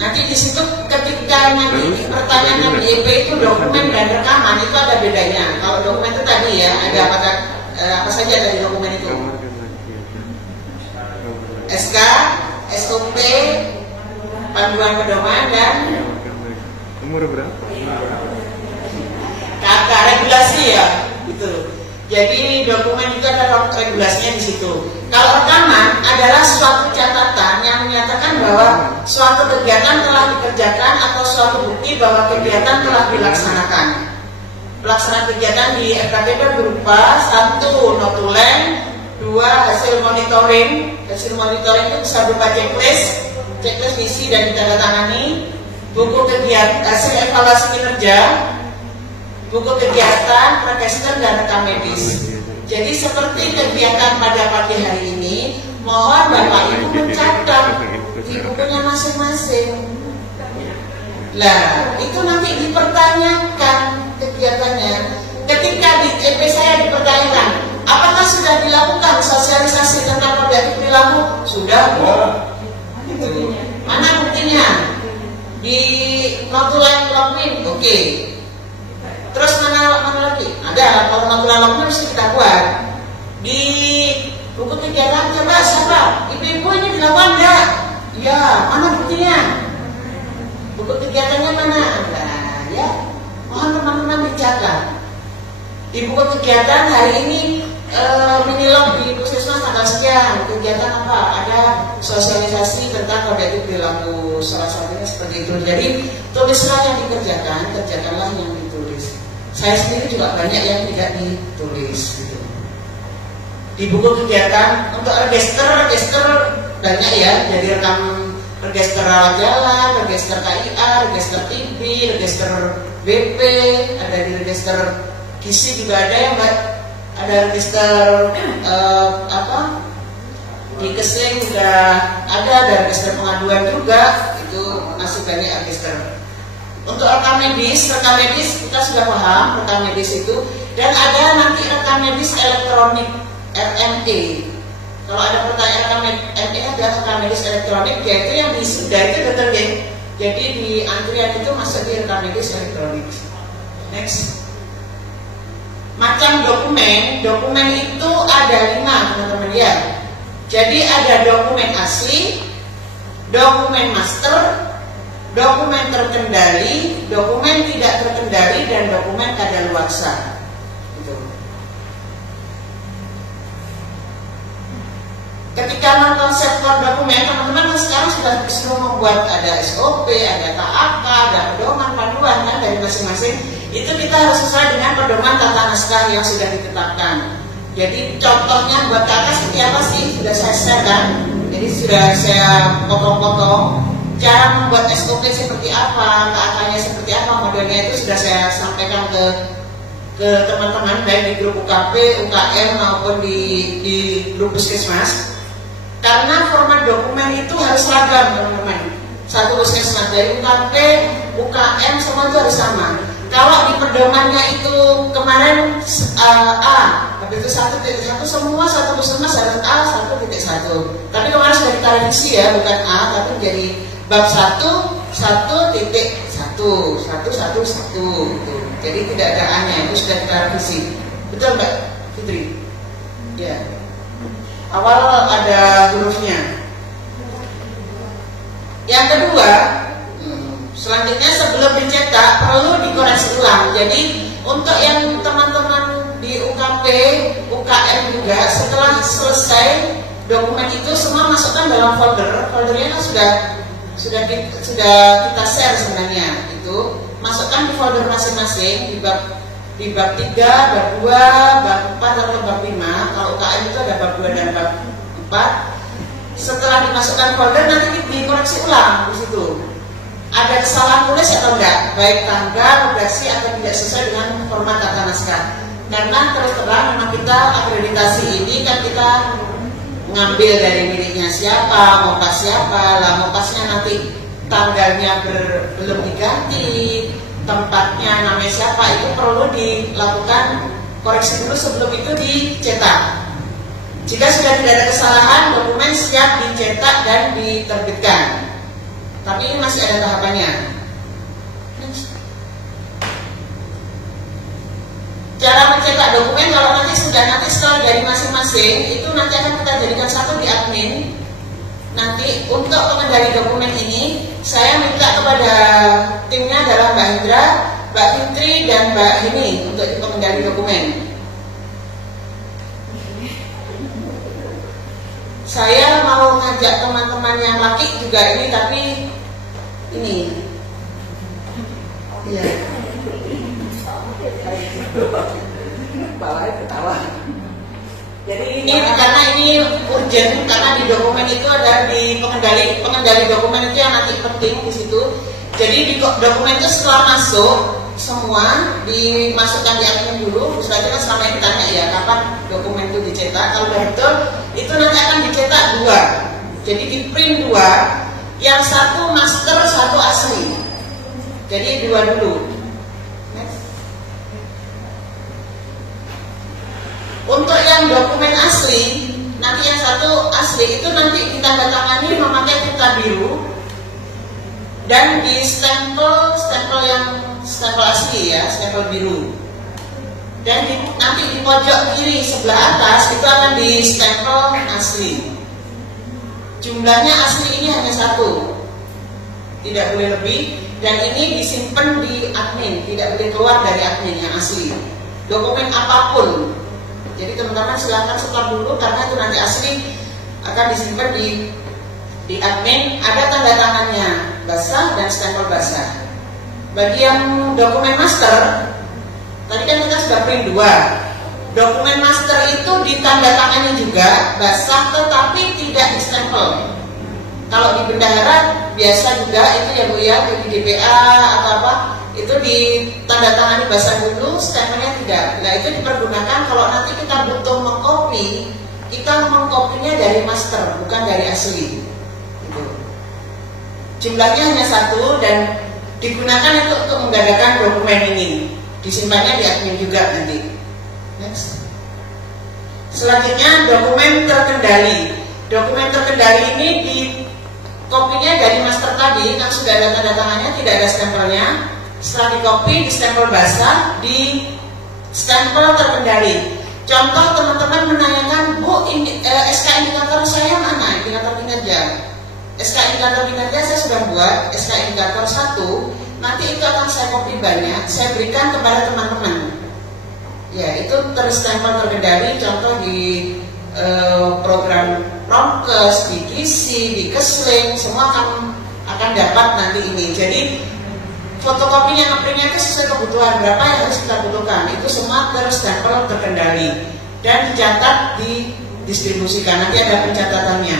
Nanti di situ ketika nanti pertanyaannya di EP itu dokumen dan rekaman itu ada bedanya. Kalau dokumen itu tadi ya ada apa saja dari dokumen itu? SK, SOP, panduan pedoman, dan umur berapa? KK regulasi ya, gitu. Jadi dokumen itu ada regulasinya di situ. Kalau rekaman adalah suatu catatan yang menyatakan bahwa suatu kegiatan telah dikerjakan atau suatu bukti bahwa kegiatan telah dilaksanakan. Pelaksanaan kegiatan di FKTP berupa 1. Notulen, 2. Hasil monitoring. Hasil monitoring itu bisa berupa checklist misi dan ditandatangani, buku kegiatan, hasil evaluasi kinerja, buku kegiatan, register, dan rekam medis. Jadi seperti kegiatan pada pagi hari ini, mohon Bapak Ibu mencatat di bukunya masing-masing. Lah, itu nanti dipertanyakan kegiatannya. Ketika di EP saya dipertanyakan, apakah sudah dilakukan sosialisasi tentang kode etik perilaku? Sudah, Bu. Mana buktinya? Di notulen login, oke. Terus mana lagi? Ada, kalau notulen login mesti kita buat. Di buku kegiatan coba siapa? Ibu-ibu ini dilakukan enggak? Ya, mana buktinya? Buku kegiatannya mana? Nah, ya. Mohon teman-teman dicatat. Di buku kegiatan hari ini minilog di Puskesmas tanggal sekian. Kegiatan apa? Ada sosialisasi tentang kode etik perilaku. Salah satunya seperti itu. Jadi tulislah yang dikerjakan, kerjakanlah yang ditulis. Saya sendiri juga banyak yang tidak ditulis. Gitu. Di buku kegiatan untuk register banyak ya. Jadi rekam register rawat jalan, register KIA, register TB, register BP, ada di register KISI juga ada ya Mbak. Ada register di Kesing juga ada register pengaduan juga, itu masih banyak register. Untuk rekam medis kita sudah paham rekam medis itu, dan ada nanti rekam medis elektronik RME. Kalau ada pertanyaan rekam RME ada rekam medis elektronik, yaitu yang sudah itu deterjen. Jadi di antrian itu masuk di rekam medis elektronik. Next. Macam dokumen itu ada 5 teman-teman ya. Jadi ada dokumen asli, dokumen master, dokumen terkendali, dokumen tidak terkendali, dan dokumen kadaluarsa. Gitu. Ketika mengkonsepkan dokumen, teman-teman sekarang sudah membuat ada SOP, ada KAK, ada pedoman panduan kan dari masing-masing. Itu kita harus sesuai dengan pedoman tata naskah yang sudah ditetapkan. Jadi contohnya buat kakak seperti apa sih? Sudah saya share kan? Jadi sudah saya potong-potong. Cara membuat SOP seperti apa, KAK-nya seperti apa, modelnya itu sudah saya sampaikan ke teman-teman baik di grup UKP, UKM maupun di grup puskesmas. Karena format dokumen itu harus seragam teman-teman. Satu puskesmas dari UKP, UKM semua itu harus sama. Kalau di pedomannya itu kemarin A, habis itu 1.1 semua satu puskesmas harus A 1.1. Tapi kemarin sudah kita revisi ya, bukan A tapi jadi bab 1.1.1 gitu. Jadi tidak ada A-nya, itu sudah kita revisi. Betul Mbak Fitri? Ya. Awal ada hurufnya. Yang kedua, selanjutnya sebelum dicetak perlu dikoreksi ulang. Jadi untuk yang teman-teman di UKP, UKM juga setelah selesai dokumen itu semua masukkan dalam folder. Foldernya kan sudah kita share sebenarnya. Itu masukkan di folder masing-masing di bab 3, bab 2, bab 4 atau bab 5. Kalau UKM itu ada bab 2 dan bab 4. Setelah dimasukkan folder nanti dikoreksi ulang di situ. Ada kesalahan tulis atau enggak, baik tanggal, redaksi atau tidak sesuai dengan format tata naskah. Karena terus terang memang kita akreditasi ini kan kita ngambil dari miliknya siapa, mopas siapa, lah mopasnya nanti tanggalnya belum diganti, tempatnya namanya siapa, itu perlu dilakukan koreksi dulu sebelum itu dicetak. Jika sudah tidak ada kesalahan, dokumen siap dicetak dan diterbitkan. Tapi ini masih ada tahapannya. Cara mencetak dokumen kalau nanti setelah dari masing-masing itu nanti akan kita jadikan satu di admin. Nanti untuk pengendali dokumen ini saya minta kepada timnya adalah Mbak Indra, Mbak Fitri dan Mbak Hini untuk pengendali dokumen. Saya mau ngajak teman-teman yang laki juga ini, tapi ini iya bawahnya ketawa. Jadi ini karena ini urgent, karena di dokumen itu ada di pengendali dokumen itu yang nanti penting di situ. Jadi di dokumen itu setelah masuk semua dimasukkan di admin dulu. Misalnya kan selama ini tanya ya kapan dokumen itu dicetak. Kalau udah betul itu nanti akan dicetak 2. Jadi di print 2, yang satu master, satu asli. Jadi 2 dulu. Untuk yang dokumen asli, nanti yang satu asli itu nanti ditandatangani memakai tinta biru dan di stempel yang stempel asli ya, stempel biru. Dan nanti di pojok kiri sebelah atas itu akan di stempel asli. Jumlahnya asli ini hanya 1, tidak boleh lebih. Dan ini disimpan di admin, tidak boleh keluar dari admin yang asli. Dokumen apapun. Jadi teman-teman silakan stop dulu karena itu nanti asli akan disimpan di admin. Ada tanda tangannya basah dan stempel basah. Bagi yang dokumen master, tadi kan kita sudah print 2. Dokumen master itu ditanda tangani juga basah tetapi tidak distempel. Kalau di bendahara biasa juga itu ya Bu ya, di DPA atau apa itu ditandatangani basah dulu, stempelnya tidak. Nah itu dipergunakan kalau nanti kita butuh mengcopy, kita mengcopy-nya dari master bukan dari asli. Gitu. Jumlahnya hanya 1 dan digunakan itu untuk menggandakan dokumen ini. Disimpannya di admin juga nanti. Next. Selanjutnya dokumen terkendali. Dokumen terkendali ini di kopinya dari master tadi kan sudah ada tanda tangannya, tidak ada stempelnya. Setelah di copy, di stempel basah, di stempel terkendali. Contoh teman-teman menanyakan, Bu, SK indikator saya mana? Indikator kinerja. SK indikator kinerja saya sudah buat SK indikator 1. Nanti itu akan saya copy banyak, saya berikan kepada teman-teman. Ya, itu terstempel terkendali, contoh di program Promkes, di Gizi, di Kesling, semua akan dapat nanti ini. Jadi fotokopinya, ngeprintnya itu sesuai kebutuhan, berapa yang harus kita butuhkan, itu semua terstempel terkendali dan dicatat, didistribusikan. Nanti ada pencatatannya,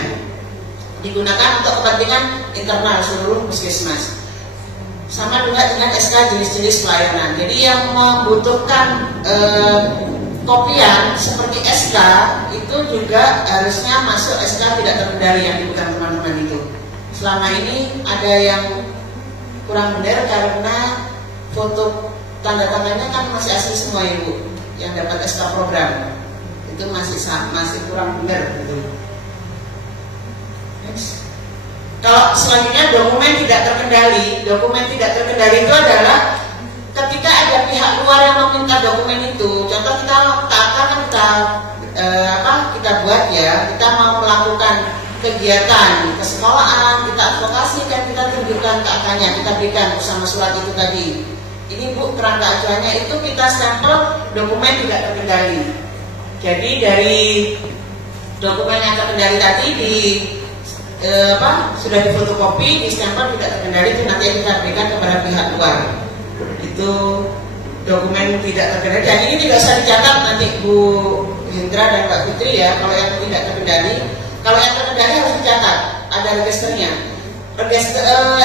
digunakan untuk kepentingan internal seluruh puskesmas. Sama juga dengan SK jenis-jenis pelayanan. Jadi yang membutuhkan kopian seperti SK itu juga harusnya masuk SK tidak terkendali yang dibutuhkan teman-teman itu. Selama ini ada yang kurang benar karena foto tanda tangannya kan masih asli semua ibu yang dapat SK program itu masih kurang benar gitu. Next. Kalau selanjutnya dokumen tidak terkendali. Dokumen tidak terkendali itu adalah ketika ada pihak luar yang meminta dokumen itu. Contoh kita buat ya, kita mau melakukan kegiatan ke sekolahan, kita advokasi dan kita tunjukkan ke akannya, kita berikan bersama surat itu tadi. Ini Bu kerangka acuannya, itu kita stempel dokumen tidak terkendali. Jadi dari dokumen yang terkendali tadi sudah difotokopi, di stempel tidak terkendali, itu nanti kita berikan kepada pihak luar. Itu dokumen tidak terkendali. Dan ini tidak usah dicatat nanti Bu Hendra dan Mbak Putri ya. Kalau yang tidak terkendali, kalau yang terkendali harus dicatat, ada registernya.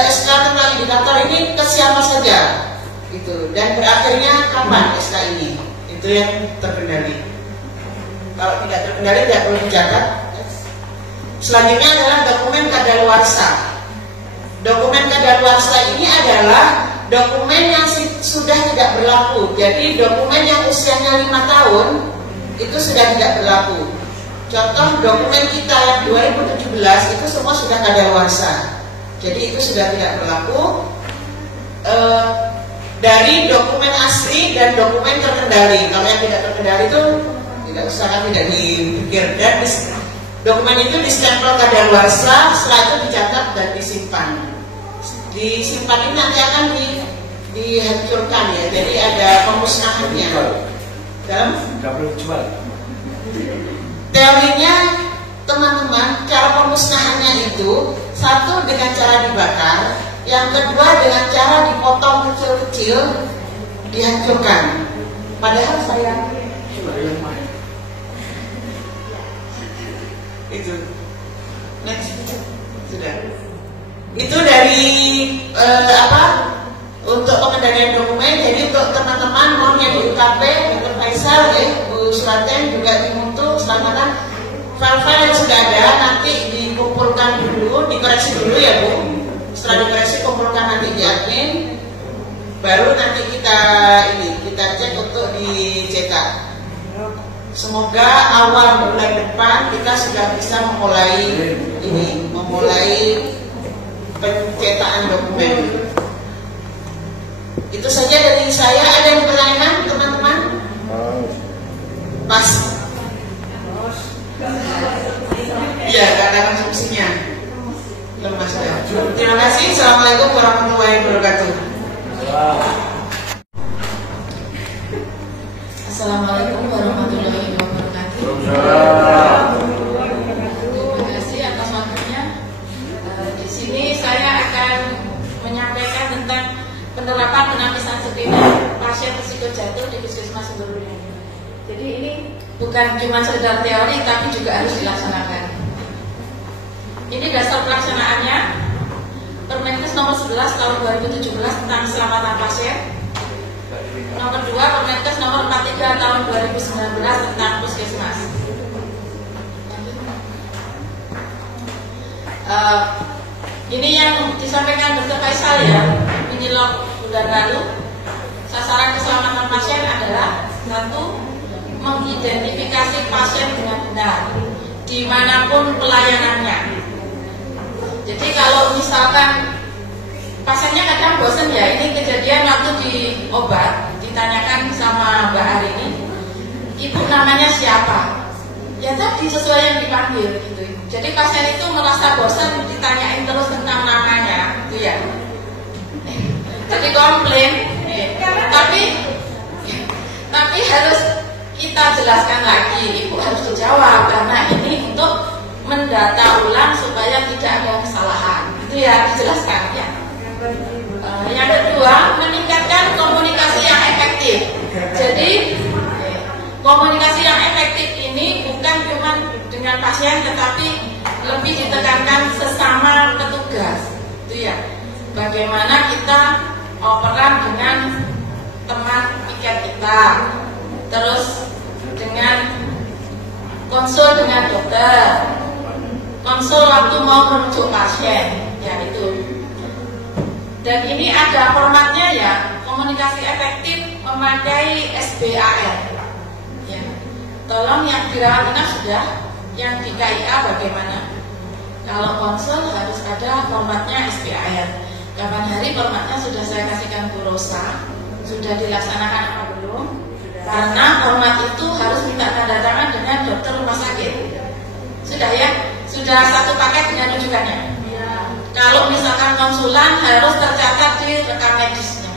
SK tentang indikator ini ke siapa saja, itu dan berakhirnya kapan SK ini, itu yang terkendali. Kalau tidak terkendali tidak perlu dicatat. Selanjutnya adalah dokumen kadaluarsa. Dokumen kadaluarsa ini adalah dokumen yang sudah tidak berlaku. Jadi dokumen yang usianya 5 tahun itu sudah tidak berlaku. Contoh dokumen kita yang 2017 itu semua sudah kadaluarsa. Jadi itu sudah tidak berlaku. Dari dokumen asli dan dokumen terkendali. Kalau yang tidak terkendali itu tidak usah, tidak dipikir. Dan dokumen itu distempel kadaluarsa, setelah itu dicatat dan disimpan. Disimpan ini nanti akan dihancurkan ya. Jadi ada pemusnahannya. Dalam teorinya teman-teman, cara pemusnahannya itu satu dengan cara dibakar, yang kedua dengan cara dipotong kecil-kecil, dihancurkan. Padahal saya itu next sudah. Itu dari untuk pengendalian dokumen. Jadi untuk teman-teman maunya di UKP, Dr. Faisal ya, Bu Suraten juga di Mutu Selamatan, file-file yang sudah ada nanti dikumpulkan dulu, dikoreksi dulu ya Bu. Setelah dikoreksi kumpulkan nanti di admin, baru nanti kita cek untuk dicetak. Semoga awal bulan depan kita sudah bisa memulai pencetakan dokumen. Itu saja dari saya. Ada yang bertanya teman-teman? Pas. Iya, gak ada konsumsinya. Lemas ya. Terima kasih. Assalamualaikum warahmatullahi wabarakatuh. Assalamualaikum warahmatullahi wabarakatuh. Terima kasih atas waktunya. Di sini saya akan menyampaikan tentang penerapan penapisan sepeda pasien risiko jatuh di Puskesmas Sumberwuluh. Jadi ini bukan cuma sekedar teori, tapi juga harus dilaksanakan. Ini dasar pelaksanaannya, Permenkes nomor 11 tahun 2017 tentang keselamatan pasien. Nomor 2, Permenkes nomor 43 tahun 2019 tentang puskesmas. Ini yang disampaikan Dr. Faisal ya, menjelang bulan lalu. Sasaran keselamatan pasien adalah 1, mengidentifikasi pasien dengan benar dimanapun pelayanannya. Jadi kalau misalkan pasiennya kadang bosan ya, ini kejadian waktu di obat, ditanyakan sama Mbak Arini, ibu namanya siapa? Ya tadi sesuai yang dipanggil gitu. Jadi pasien itu merasa bosan ditanyain terus tentang namanya, gitu ya. Jadi komplain, tapi harus kita jelaskan lagi, Ibu harus dijawab karena ini untuk mendata ulang supaya tidak ada kesalahan, itu ya dijelaskan ya. Yang kedua, meningkatkan komunikasi yang efektif. Jadi komunikasi yang efektif ini bukan cuma dengan pasien, tetapi lebih ditekankan sesama petugas, itu ya. Bagaimana kita operan dengan teman piket kita, terus dengan konsul dengan dokter, konsul waktu mau merujuk pasien, ya itu. Dan ini ada formatnya ya, komunikasi efektif memakai SBAR. Ya. Tolong yang dirawat inap sudah, yang di KIA bagaimana? Kalau konsul harus ada formatnya SBAR. Kapan hari formatnya sudah saya kasihkan Bu Rosa, sudah dilaksanakan apa belum? Karena format itu harus minta tanda tangan dengan dokter rumah sakit. Sudah ya? Sudah satu paket dengan rujukannya. Kalau misalkan konsulan harus tercatat di rekam medisnya.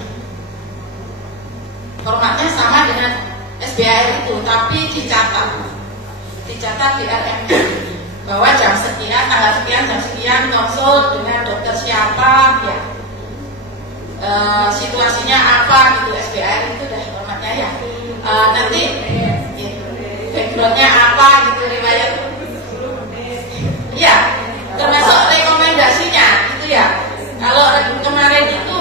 Formatnya sama dengan SBAR itu, tapi dicatat di RM bahwa jam sekian, tanggal sekian, jam sekian konsul dengan dokter siapa, ya. Situasinya apa gitu, SBAR itu dah formatnya ya. Nanti ya, backgroundnya apa gitu, riwayat. Ya. Termasuk rekomendasinya itu ya. Kalau kemarin itu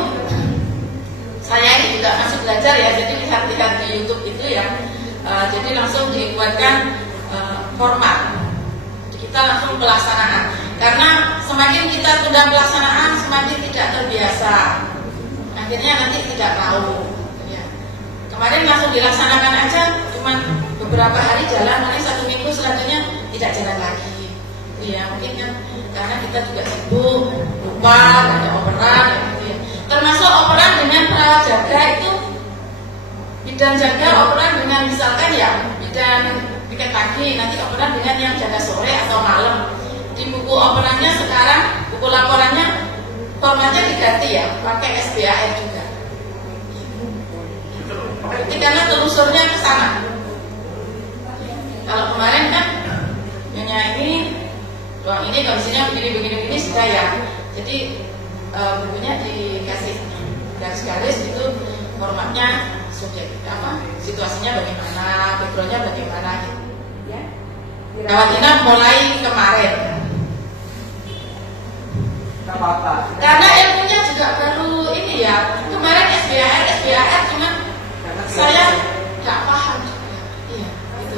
saya ini juga masih belajar ya, jadi lihat-lihat di YouTube itu ya. Jadi langsung dibuatkan format. Kita langsung pelaksanaan. Karena semakin kita tunda pelaksanaan, semakin tidak terbiasa. Akhirnya nanti tidak tahu. Ya. Kemarin langsung dilaksanakan aja, cuma beberapa hari jalan, nanti 1 minggu selanjutnya tidak jalan lagi. Ya mungkin kan karena kita juga sibuk, lupa, ada operan gitu ya. Termasuk operan dengan perawat jaga itu, bidan jaga operan dengan misalkan ya bidan piket pagi, nanti operan dengan yang jaga sore atau malam. Di buku operannya sekarang, buku laporannya formatnya diganti ya, pakai SBAR juga. Berarti karena telusurnya ke sana. Kalau kemarin kan nyonya ini kondisinya begini sudah ya. Jadi bukunya dikasih garis-garis itu formatnya subjek apa, situasinya bagaimana, backgroundnya bagaimana gitu. Ya. Rawat inap mulai kemarin. Karena ilmunya juga baru ini ya. Kemarin SBAR cuman saya nggak paham juga. Iya, itu.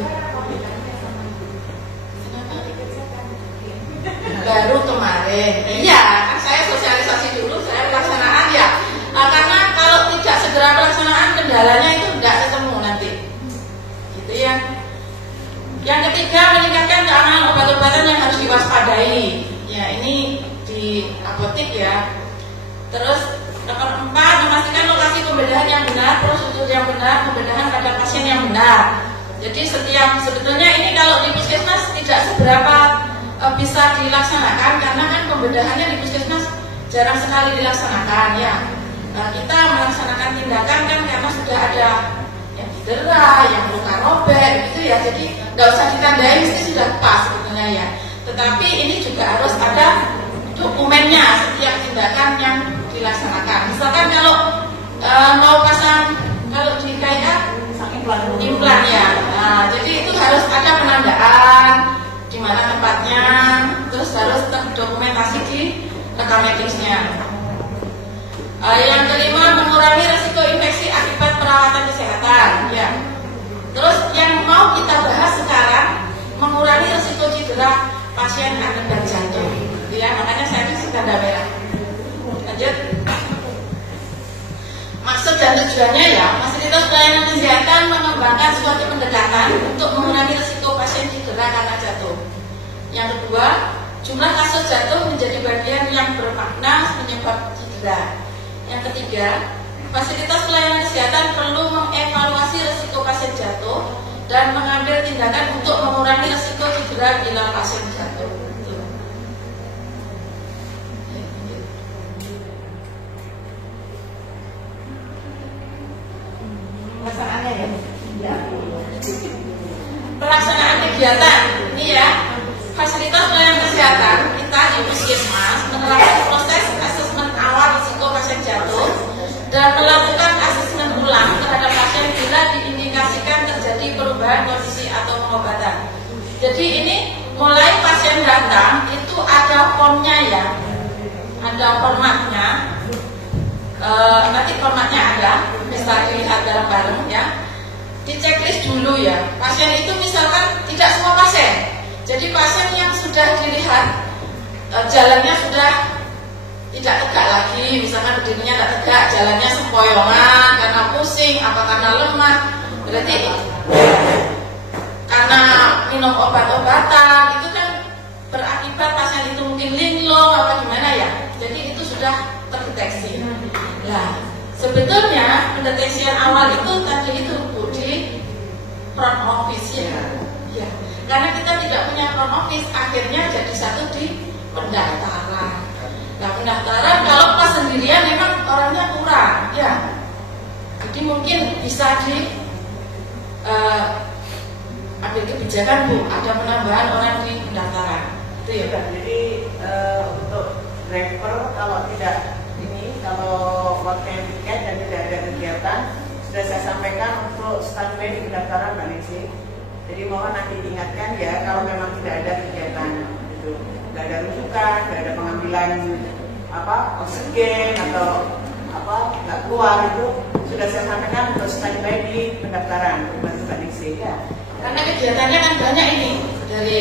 Baru kemarin. Iya, kan saya sosialisasi dulu, saya pelaksanaan ya. Karena kalau tidak segera pelaksanaan, kendalanya itu tidak ketemu nanti. Gitu ya. Yang ketiga, meningkatkan keamanan obat-obatan yang harus diwaspadai. Ya, ini di apotek ya. Terus nomor 4, memastikan lokasi pembedahan yang benar, prosedur yang benar, pembedahan pada pasien yang benar. Jadi sebetulnya ini kalau di puskesmas tidak seberapa bisa dilaksanakan karena kan pembedahannya di puskesmas jarang sekali dilaksanakan ya. Kita melaksanakan tindakan kan karena sudah ada yang cedera, yang luka robek gitu ya. Jadi nggak usah ditandai, mesti sudah pas sebetulnya ya. Tetapi ini juga harus ada dokumennya setiap tindakan yang dilaksanakan. Misalkan kalau mau pasang, kalau di KIA implan ya. Jadi itu harus ada penandaan di mana tempatnya, terus harus terdokumentasi di rekam medisnya. Yang kelima, mengurangi risiko infeksi akibat perawatan kesehatan. Ya. Terus yang mau kita bahas sekarang, mengurangi risiko cedera pasien akibat jantung. Ya, makanya saya kasih tanda merah. Lanjut. Maksud dan tujuannya ya, fasilitas pelayanan kesehatan mengembangkan suatu pendekatan untuk mengurangi risiko pasien cedera karena jatuh. Yang kedua, jumlah kasus jatuh menjadi bagian yang bermakna penyebab cedera. Yang ketiga, fasilitas pelayanan kesehatan perlu mengevaluasi risiko pasien jatuh dan mengambil tindakan untuk mengurangi risiko cedera bila pasien jatuh. kegiatan ini ya, fasilitas pelayanan kesehatan kita di Puskesmas menerapkan proses asesmen awal risiko pasien jatuh dan melakukan asesmen ulang terhadap pasien bila diindikasikan terjadi perubahan kondisi atau pengobatan. Jadi ini mulai pasien datang itu ada formnya ya, ada formatnya. Nanti formatnya ada, bisa dilihat bareng-bareng ya. Di checklist dulu ya. Pasien itu misalkan tidak semua pasien. Jadi pasien yang sudah dilihat jalannya sudah tidak tegak lagi, misalkan berdirinya tidak tegak, jalannya sempoyongan karena pusing, apa karena lemah, berarti karena minum obat-obatan itu kan berakibat pasien itu mungkin linglung apa gimana ya. Jadi itu sudah terdeteksi. Nah, sebetulnya pendeteksian awal itu tadi itu di front office ya. Ya. Karena kita tidak punya front office, akhirnya jadi satu di pendaftaran. Nah, pendaftaran kalau pas sendirian memang orangnya kurang, ya. Jadi mungkin bisa di ambil kebijakan Bu, ada penambahan orang di pendaftaran. Itu ya. Jadi untuk driver kalau tidak kalau waktu tiket dan tidak ada kegiatan sudah saya sampaikan untuk standby di pendaftaran Mbak Nisi. Jadi mohon nanti diingatkan ya kalau memang tidak ada kegiatan itu, tidak ada rujukan, tidak ada pengambilan oksigen atau nggak keluar itu sudah saya sampaikan untuk standby di pendaftaran Mbak Nisi. Ya. Karena kegiatannya kan banyak ini dari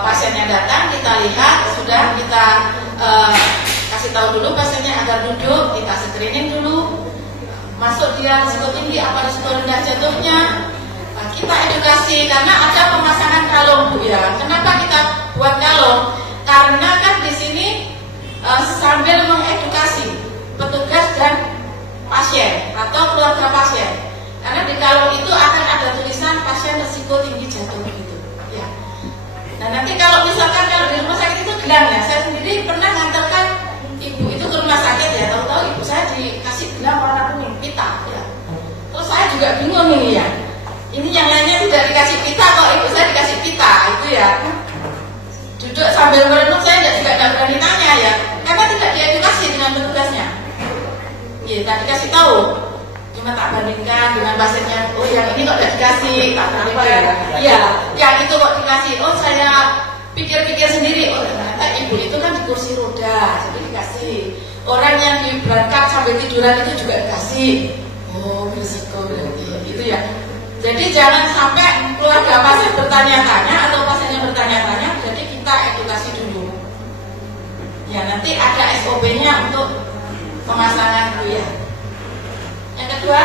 pasien yang datang kita lihat sudah kita kasih tahu dulu pasiennya agar duduk, kita screening dulu, masuk dia risiko tinggi apa risiko rendah jatuhnya, kita edukasi karena ada pemasangan kalung Bu ya. Kenapa kita buat kalung? Karena kan di sini sambil mengedukasi petugas dan pasien atau keluarga pasien. Karena di kalung itu akan ada tulisan pasien risiko tinggi jatuh gitu. Ya. Nah nanti kalau misalkan kalau di rumah sakit itu gelang ya, saya sendiri pernah ngantarkan ibu itu ke rumah sakit ya, tahu-tahu ibu saya dikasih gelang warna kuning pita ya. Terus saya juga bingung ini ya. Ini yang lainnya tidak dikasih pita, kok ibu saya dikasih pita itu ya. Duduk sambil merenung saya juga tidak berani tanya ya, karena tidak diedukasi dengan petugasnya. Iya, tak dikasih tahu. Cuma tak bandingkan dengan pasiennya. Oh yang ini kok tidak dikasih, tak bandingkan. Iya, yang itu kok dikasih. Oh saya pikir-pikir sendiri. Oh ternyata ibu itu kan di kursi roda, jadi dikasih. Orang yang di berangkat sambil tiduran itu juga dikasih. Oh risiko berarti itu ya. Jadi jangan sampai keluarga pasien bertanya-tanya atau pasiennya bertanya-tanya. Jadi kita edukasi dulu. Ya nanti ada SOP-nya untuk pemasangan itu ya. Yang kedua,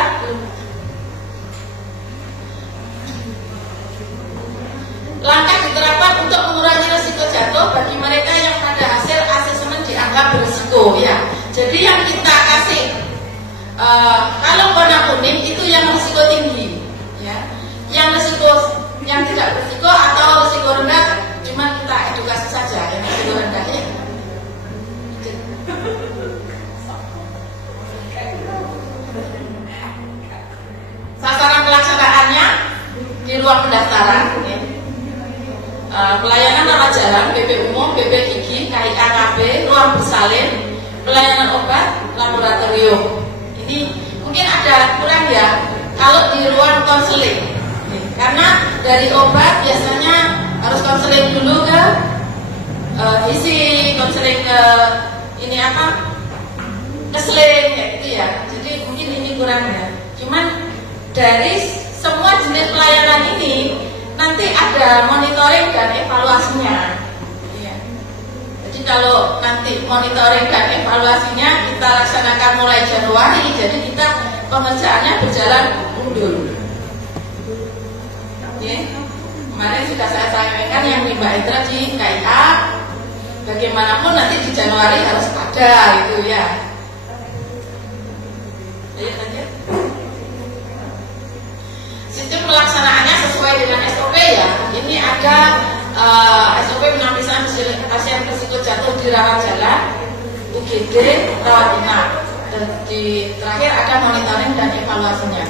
langkah diterapkan untuk mengurangi risiko jatuh bagi mereka yang pada hasil asesmen dianggap berisiko ya. Jadi yang kita kasih kalau warna kuning itu yang risiko tinggi ya. Yang risiko yang tidak berisiko atau risiko rendah cuma kita edukasi saja yang risiko rendah ya. Sasaran pelaksanaannya di ruang pendaftaran ya. Pelayanan rawat jalan, BP umum, BP gigi, KIA KB, ruang bersalin, pelayanan obat, laboratorium. Ini mungkin ada kurang ya kalau di ruang konseling, karena dari obat biasanya harus konseling dulu ke isi, konseling ke ini keseling ya gitu ya. Jadi mungkin ini kurang ya. Cuman dari semua jenis pelayanan ini nanti ada monitoring dan evaluasinya ya. Jadi kalau nanti monitoring dan evaluasinya kita laksanakan mulai Januari, jadi kita pengerjaannya berjalan mundur ya. Kemarin sudah saya sampaikan yang di Mbak Indra di KIA, bagaimanapun nanti di Januari harus ada itu ya. Lanjut. Sistem pelaksanaannya sesuai dengan SOP ya. Ini ada SOP penampilan pasien risiko jatuh di rawat jalan, UGD, rawat inap. Dan di terakhir ada monitoring dan evaluasinya.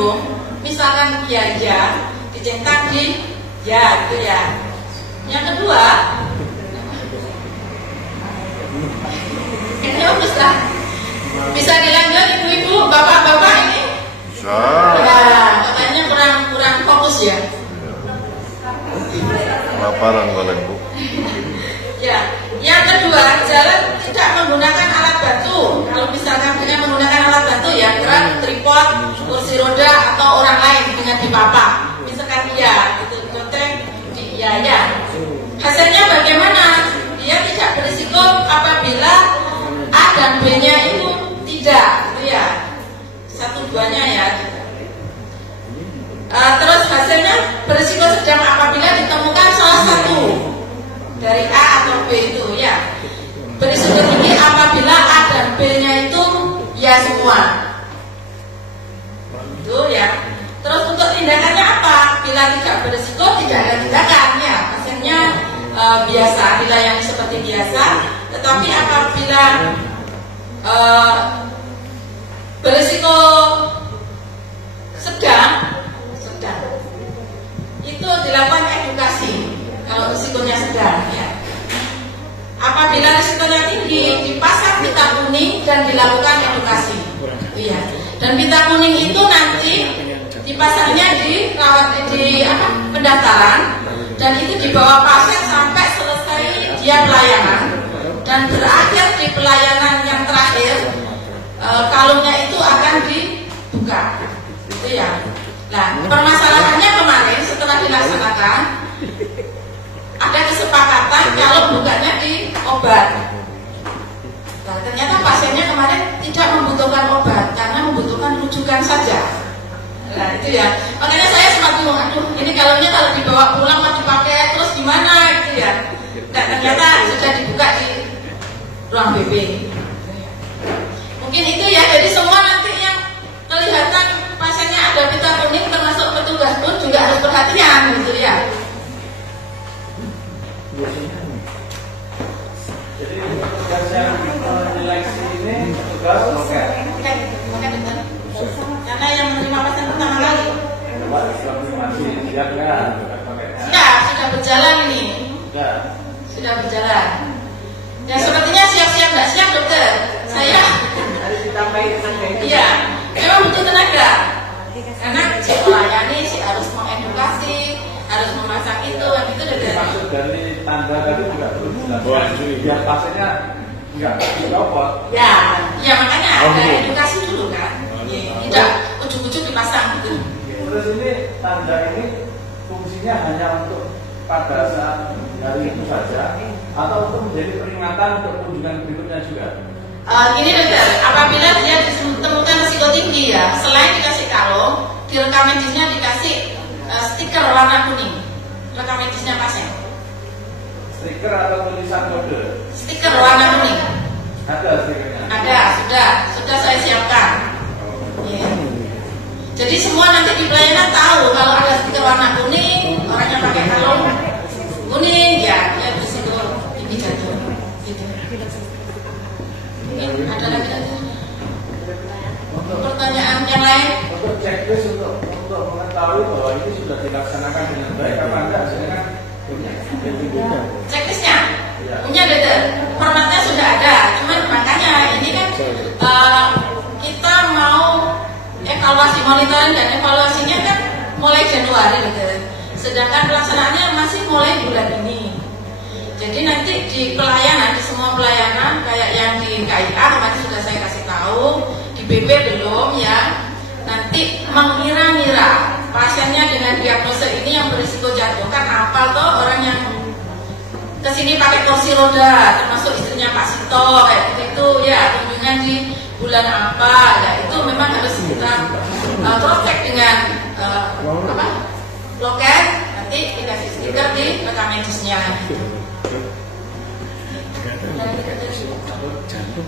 nyambung. Misalkan ya dicetak di ya gitu ya. Yang kedua, ini bisa dilanjut ibu-ibu, bapak-bapak ini? Bisa. Ya, katanya kurang fokus ya. Laparan kalian, Bu. Ya, yang kedua, jalan tidak menggunakan alat bantu. Kalau misalkan dengan menggunakan alat bantu ya, gerak, tripod, kursi roda atau orang lain dengan dipapak. Misalkan ya, itu goteng, ya. Hasilnya bagaimana? Dia tidak berisiko apabila A dan B-nya itu tidak, gitu ya. 1-2-nya ya. Terus hasilnya berisiko sedang apabila ditemukan salah satu dari A atau B itu ya. Berisiko tinggi apabila A dan B-nya itu ya semua. Itu ya. Terus untuk tindakannya apa? Bila tidak berisiko tidak ada tindakan ya. Hasilnya biasa, dilayani seperti biasa. Tetapi apabila berisiko sedang itu dilakukan edukasi. Kalau risikonya sedang ya. Apabila risikonya tinggi dipasang pita kuning dan dilakukan edukasi. Iya. Dan pita kuning itu nanti dipasangnya di pendaftaran dan itu dibawa pasien sampai selesai dia pelayanan dan berakhir di pelayanan yang terakhir kalungnya itu akan dibuka. Itu ya. Nah, permasalahannya kemarin setelah dilaksanakan ada kesepakatan kalau bukanya di obat. Nah, ternyata pasiennya kemarin tidak membutuhkan obat karena membutuhkan rujukan saja. Nah, itu ya. Makanya saya sempat bingung, aduh, ini kalungnya kalau dibawa pulang mau dipakai terus gimana gitu ya. Nah, ternyata sudah dibuka di ruang BB. Mungkin itu ya. Jadi semua nanti yang kelihatan pasiennya ada pita kuning termasuk petugas pun juga harus perhatian gitu ya. Jadi tugas yang menyeleksi ini tugas loket. Karena yang menerima pasien pertama kali. Siap, sudah berjalan ini. Sudah berjalan. Ya sepertinya siap-siap nggak siap dokter. Saya harus ditambahin tenaga. Iya, memang butuh tenaga. Karena si pelayani harus mengedukasi, harus memasang itu dokter. Maksud dari tanda tadi juga perlu dilakukan biar pasiennya nggak dicopot. Ya makanya ada edukasi dulu kan. Tidak ujuk-ujuk dipasang gitu. Terus ini tanda ini fungsinya hanya untuk pada saat hari itu saja atau untuk menjadi peringatan untuk kunjungan berikutnya juga? Ini dokter, apabila dia ditemukan risiko tinggi ya, selain dikasih kalung, di rekam medisnya dikasih stiker warna kuning, rekam medisnya pasien. Stiker atau tulisan kode? Stiker warna kuning. Ada stikernya? Ada, sudah saya siapkan. Yeah. Jadi semua nanti di pelayanan tahu kalau ada stiker warna kuning, orangnya pakai kalung kuning, ya dia berisiko tinggi jatuh. Gitu. Mungkin ada lagi pertanyaan yang lain? Untuk checklist untuk mengetahui bahwa ini sudah dilaksanakan dengan baik apa enggak, saya kan punya. Checklistnya punya dokter, formatnya sudah ada. Cuman makanya ini kan kita mau evaluasi, monitoring dan evaluasinya kan mulai Januari dokter. Sedangkan pelaksanaannya masih mulai bulan ini. Jadi nanti di pelayanan, di semua pelayanan kayak yang di KIA kemarin sudah saya kasih tahu, di BP belum ya. Nanti mengira-ngira pasiennya dengan diagnosa ini yang berisiko jatuh kan apa toh orang yang kesini pakai kursi roda, termasuk istrinya Pak Sito kayak gitu ya, kunjungan di bulan apa, ya itu memang harus kita cross check dengan loket, nanti dikasih stiker di rekam medisnya.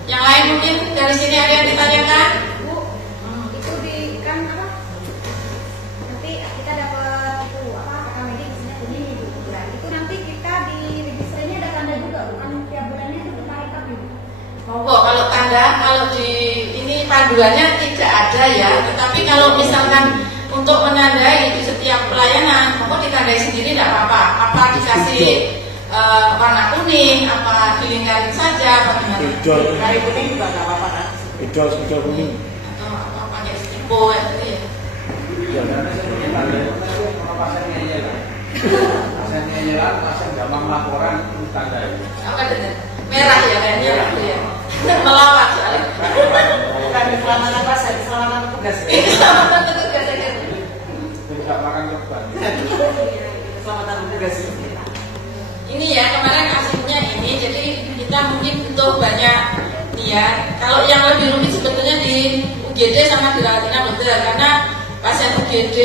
Yang lain mungkin dari sini ada yang ditanyakan? Bu, itu di kan apa? Nanti kita dapat itu rekam medisnya kuning itu bulan. Itu nanti kita di registernya ada tanda juga, bukan tiap bulannya itu kita rekap gitu. Monggo kalau tanda, kalau di ini panduannya tidak tidak ada ya. Tetapi kalau misalkan untuk menandai di setiap pelayanan, maka ditandai sendiri tidak apa-apa. Apa dikasih warna kuning, apa dilingkarin saja, bagaimana? Kayu kuning juga nggak apa-apa kan? Hijau kuning. Atau apa pakai stipo gitu ya? Pasiennya jalan, pasien gampang laporan tanda itu. Apa itu? Merah ya kayaknya itu ya. Melawat soalnya. Bukan keselamatan pasien, keselamatan petugas. Keselamatan petugas aja. Tidak makan cepat. Keselamatan petugas. Ini ya kemarin hasilnya ini, jadi kita mungkin butuh banyak niat. Kalau yang lebih rumit sebetulnya di UGD sama di rawat inap dokter, karena pasien UGD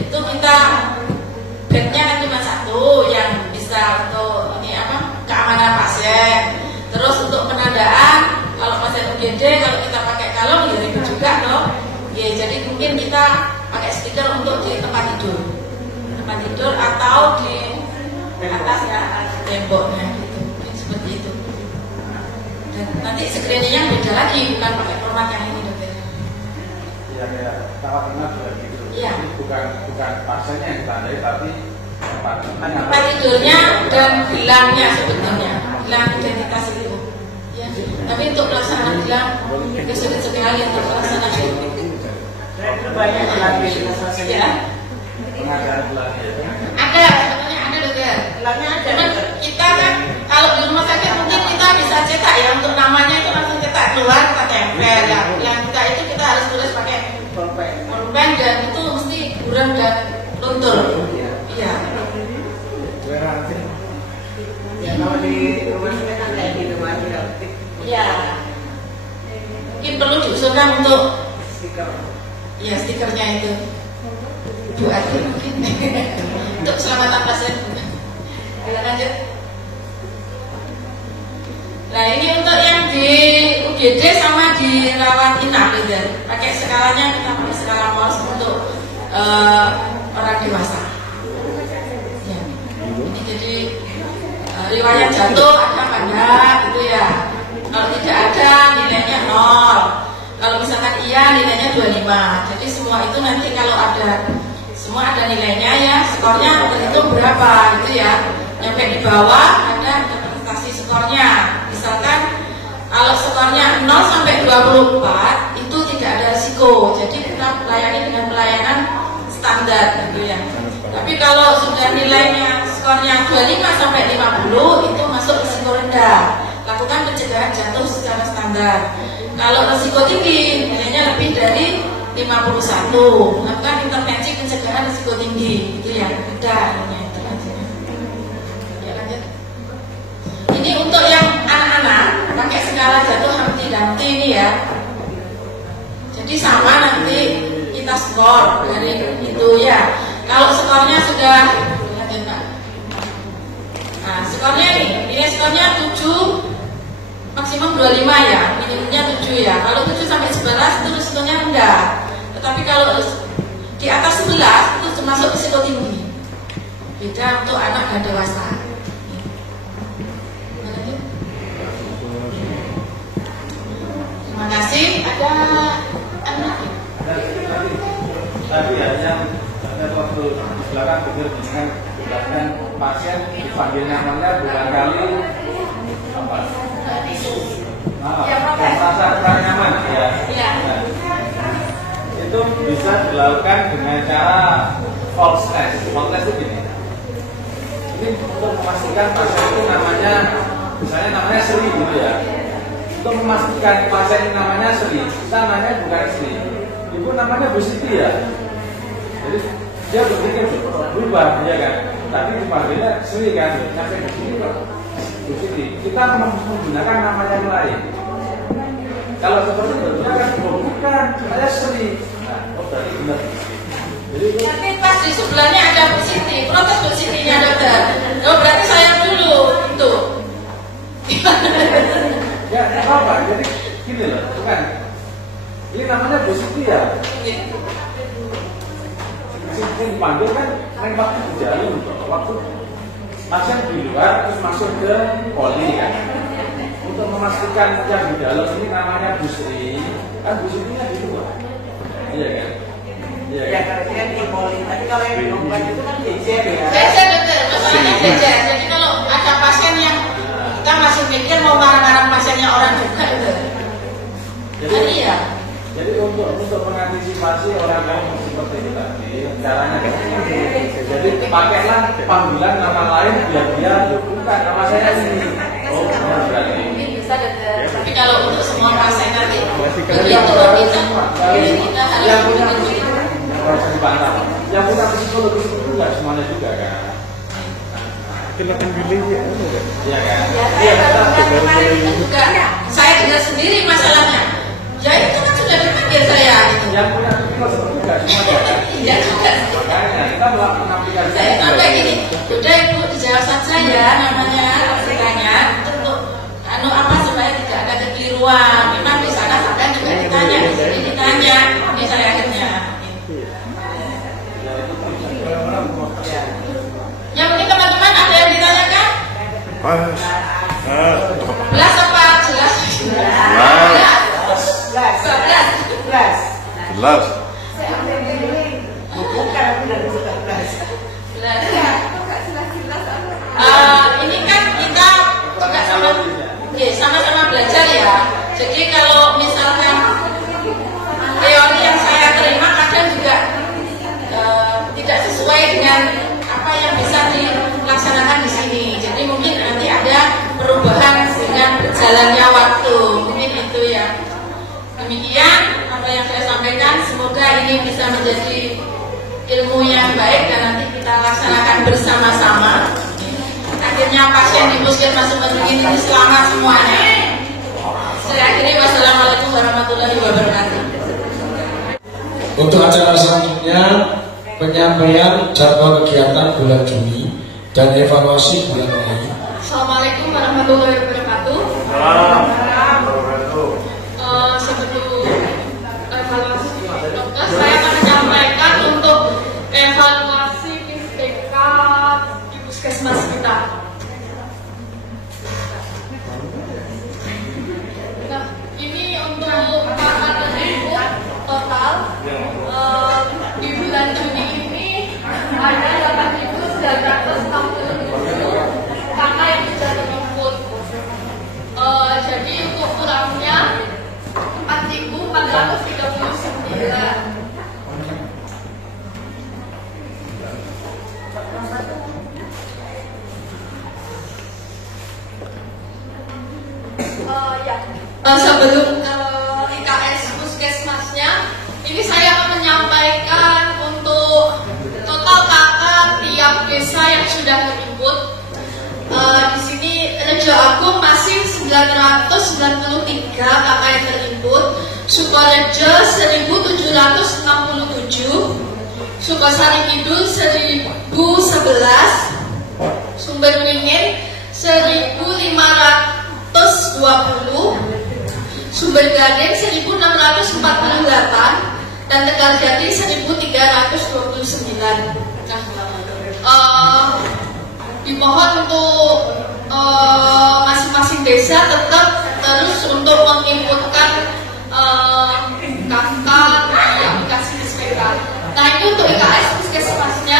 itu kita bednya kan cuma satu yang bisa untuk ini apa keamanan pasien. Terus untuk penandaan kalau pasien UGD kalau kita pakai kalung ya ribet juga loh. Ya jadi mungkin kita pakai stiker untuk di tempat tidur atau di atas ya temboknya gitu, mungkin seperti itu. Dan nanti screeningnya beda lagi, bukan pakai format yang ini dokter. Iya kayak rawat inap juga gitu. Iya. Jadi bukan pasiennya yang ditandai tapi tempat tidurnya dan bilangnya sebetulnya, bilang identitas itu. Ya. Tapi untuk pelaksanaan bilang kesulitan sekali untuk pelaksanaan itu. Itu banyak lagi selesai. Ya. pengadaan belanja. Ada, sebetulnya ada dokter. Gelangnya ada. Cuman kita kan kalau di rumah sakit mungkin kita bisa cetak ya, untuk namanya itu langsung cetak keluar kita tempel ya. Yang kita itu kita harus tulis pakai pulpen dan itu mesti buram dan luntur. Iya. Ya kalau di rumah sakit kan kayak gitu mas, Iya. Mungkin perlu diusulkan untuk stiker. ya stikernya itu. Bu Adi mungkin untuk keselamatan pasien. Kita lanjut. Nah ini untuk yang di UGD sama di rawat inap ya. Pakai skalanya kita pakai skala Mohs untuk orang dewasa. Ya. Ini jadi riwayat jatuh ada apa enggak gitu ya. Kalau tidak ada nilainya 0. Kalau misalkan iya nilainya 25. Jadi semua itu nanti kalau ada semua ada nilainya ya, skornya terhitung berapa gitu ya. Sampai di bawah ada interpretasi skornya. Misalkan kalau skornya 0 sampai 24 itu tidak ada risiko. Jadi kita melayani dengan pelayanan standar gitu ya. Tapi kalau sudah nilainya skornya 25 sampai 50 itu masuk risiko rendah. Lakukan pencegahan jantung secara standar. Kalau risiko tinggi, nilainya lebih dari 51, lakukan intervensi pencegahan risiko tinggi, itu ya, udah itu aja. Ya lanjut. Ini untuk yang anak-anak pakai skala jatuh Humpty-Dumpty ini ya. Jadi sama nanti kita skor dari itu ya. Kalau skornya sudah, lanjut Pak. Nah skornya ini skornya 7. Maksimum 25 ya, minimumnya 7 ya. Kalau 7 sampai 11 itu risikonya rendah. Tetapi kalau di atas 11 itu termasuk risiko tinggi. Beda untuk anak dan dewasa. Terima kasih. Ada anak. Tadi ya yang ada waktu belakang benar dengan belakang pasien dipanggil namanya bulan kali apa? Yang merasa kurang nyaman ya. Iya. Nah, itu bisa dilakukan dengan cara false test. False test itu gini. Ini untuk memastikan pasien itu namanya, misalnya namanya Sri gitu ya. Untuk memastikan pasien ini namanya Sri, kita namanya bukan Sri. Ibu namanya Bu Siti ya. Jadi dia berpikir berubah ya kan. Tapi dipanggilnya Sri kan. Sampai di sini kok Bu Siti. Kita menggunakan nama yang lain. Kalau seperti itu dia akan bukan, saya Sri. Nah, berarti benar. Jadi tapi pas di sebelahnya ada Bu Siti, protes Bu Sitinya dokter. Oh berarti saya dulu itu. ya apa? Jadi gini loh, bukan. Ini namanya Bu Siti ya. Siti dipanggil kan, lain waktu di jalan, waktu pasien di luar terus masuk ke poli kan. Untuk memastikan yang di dalam ini namanya Bu Sri, kan Bu Sri-nya di luar. Iya kan? Iya Ya kan? kalau dia dipolin, tapi kalau yang diombat itu kan jejer ya. Jejer betul, masalahnya jejer. Jadi kalau ada pasien yang kita masih mikir mau marah-marah pasiennya orang juga itu. Jadi ya. Jadi untuk mengantisipasi orang yang seperti itu tadi, caranya jadi pakailah panggilan nama lain biar dia bukan nama saya ini. Oh, berarti. Mungkin bisa dokter. Tapi kalau untuk semua pasien nanti begitu kita harus begitu. Harus dibantah. Yang punya psikologis itu nggak semuanya juga kan. Silakan pilih ya, Iya kan? Ya, saya itu juga saya dengar sendiri masalahnya. Ya itu kan sudah dipanggil saya. Yang punya psikologis itu nggak semuanya kan. Iya juga. Makanya kita melakukan aplikasi. Saya sampai gini, udah ibu dijawab saja ya namanya ceritanya untuk apa supaya tidak ada kekeliruan. Memang di sana sampai juga ditanya, di sini ditanya, ini saya akhirnya. Ya mungkin teman-teman ada yang ditanyakan? Belas apa jelas? Jelas. Bukan dari 11. Ini kan kita juga sama-sama belajar ya. Jadi kalau misalkan teori yang saya terima kadang juga tidak sesuai dengan apa yang bisa dilaksanakan di sini. Jadi mungkin nanti ada perubahan dengan berjalannya waktu. Mungkin itu ya. Demikian apa yang saya sampaikan. Semoga ini bisa menjadi ilmu yang baik dan nanti kita laksanakan bersama-sama. Akhirnya pasien di puskesmas Sumber ini selamat semuanya. Saya akhiri, wassalamualaikum warahmatullahi wabarakatuh. Untuk acara selanjutnya penyampaian jadwal kegiatan bulan Juni dan evaluasi bulan Mei. Assalamualaikum warahmatullahi wabarakatuh. Sebelum evaluasi dokter, saya akan menyampaikan untuk evaluasi PSBK di puskesmas kita. Nah, ini untuk kakak tersebut total di bulan Juni ini ada 8.960 kakak yang sudah terukur. Jadi untuk kurangnya 4.439. Sebelum IKS puskesmasnya, ini saya akan menyampaikan untuk total kakak tiap desa yang sudah terinput. Di sini Rejo Agung masih 993 kakak yang terinput, Sukorejo 1767, Sukosari Kidul 1011, Sumber Beringin 1520, Sumber Gading 1648 dan Tegal Jati 1329. Dimohon untuk masing-masing desa tetap terus untuk menginputkan kakak di aplikasi SPK. Nah ini untuk IKS puskesmasnya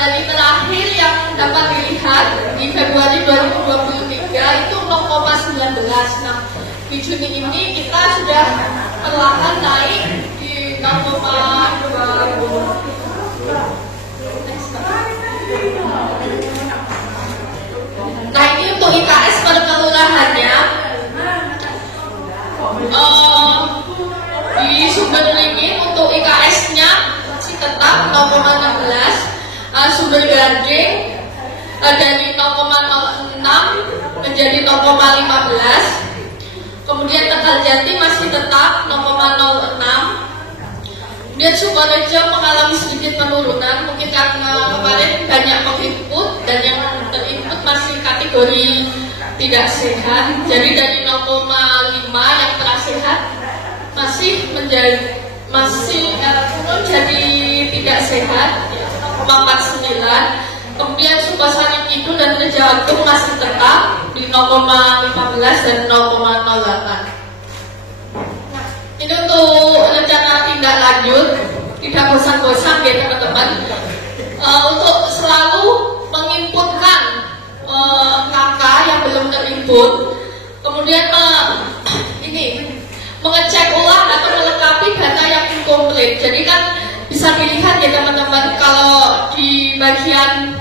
dari terakhir yang dapat dilihat di Februari 2023 itu 0,19. Nah di Juni ini kita sudah perlahan naik di 0,20. Nah ini untuk IKS per kelurahannya di Sumber Beringin untuk IKS-nya masih tetap 0,16, Sumber Gading dari 0,06 menjadi 0,15, kemudian Tegal Jati masih tetap 0,06. Kemudian Sukorejo mengalami sedikit penurunan, mungkin karena kemarin banyak menginput dan yang terinput masih kategori tidak sehat. Jadi dari 0,5 yang telah sehat masih turun jadi tidak sehat 0,49. Kemudian Sukosari Kidul dan Rejo Agung masih tetap di 0,15 dan 0,08. Ini untuk rencana tindak lanjut, tidak bosan-bosan ya teman-teman, untuk selalu menginputkan kakak yang belum terinput, kemudian ini mengecek ulang atau melengkapi data yang inkomplit. Jadi kan bisa dilihat ya teman-teman, kalau di bagian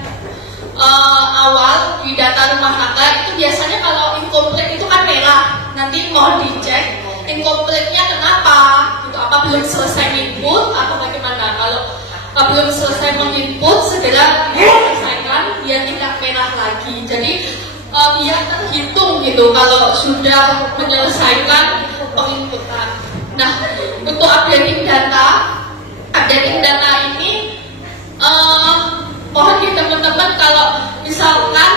awal di data rumah tangga itu biasanya kalau inkomplit itu kan merah, nanti mohon dicek inkomplitnya kenapa, gitu, apa belum selesai input atau bagaimana. Kalau belum selesai menginput, segera selesaikan biar tidak merah lagi. Jadi biar terhitung gitu kalau sudah menyelesaikan penginputan. Nah, untuk updating data ini mohon di teman-teman kalau misalkan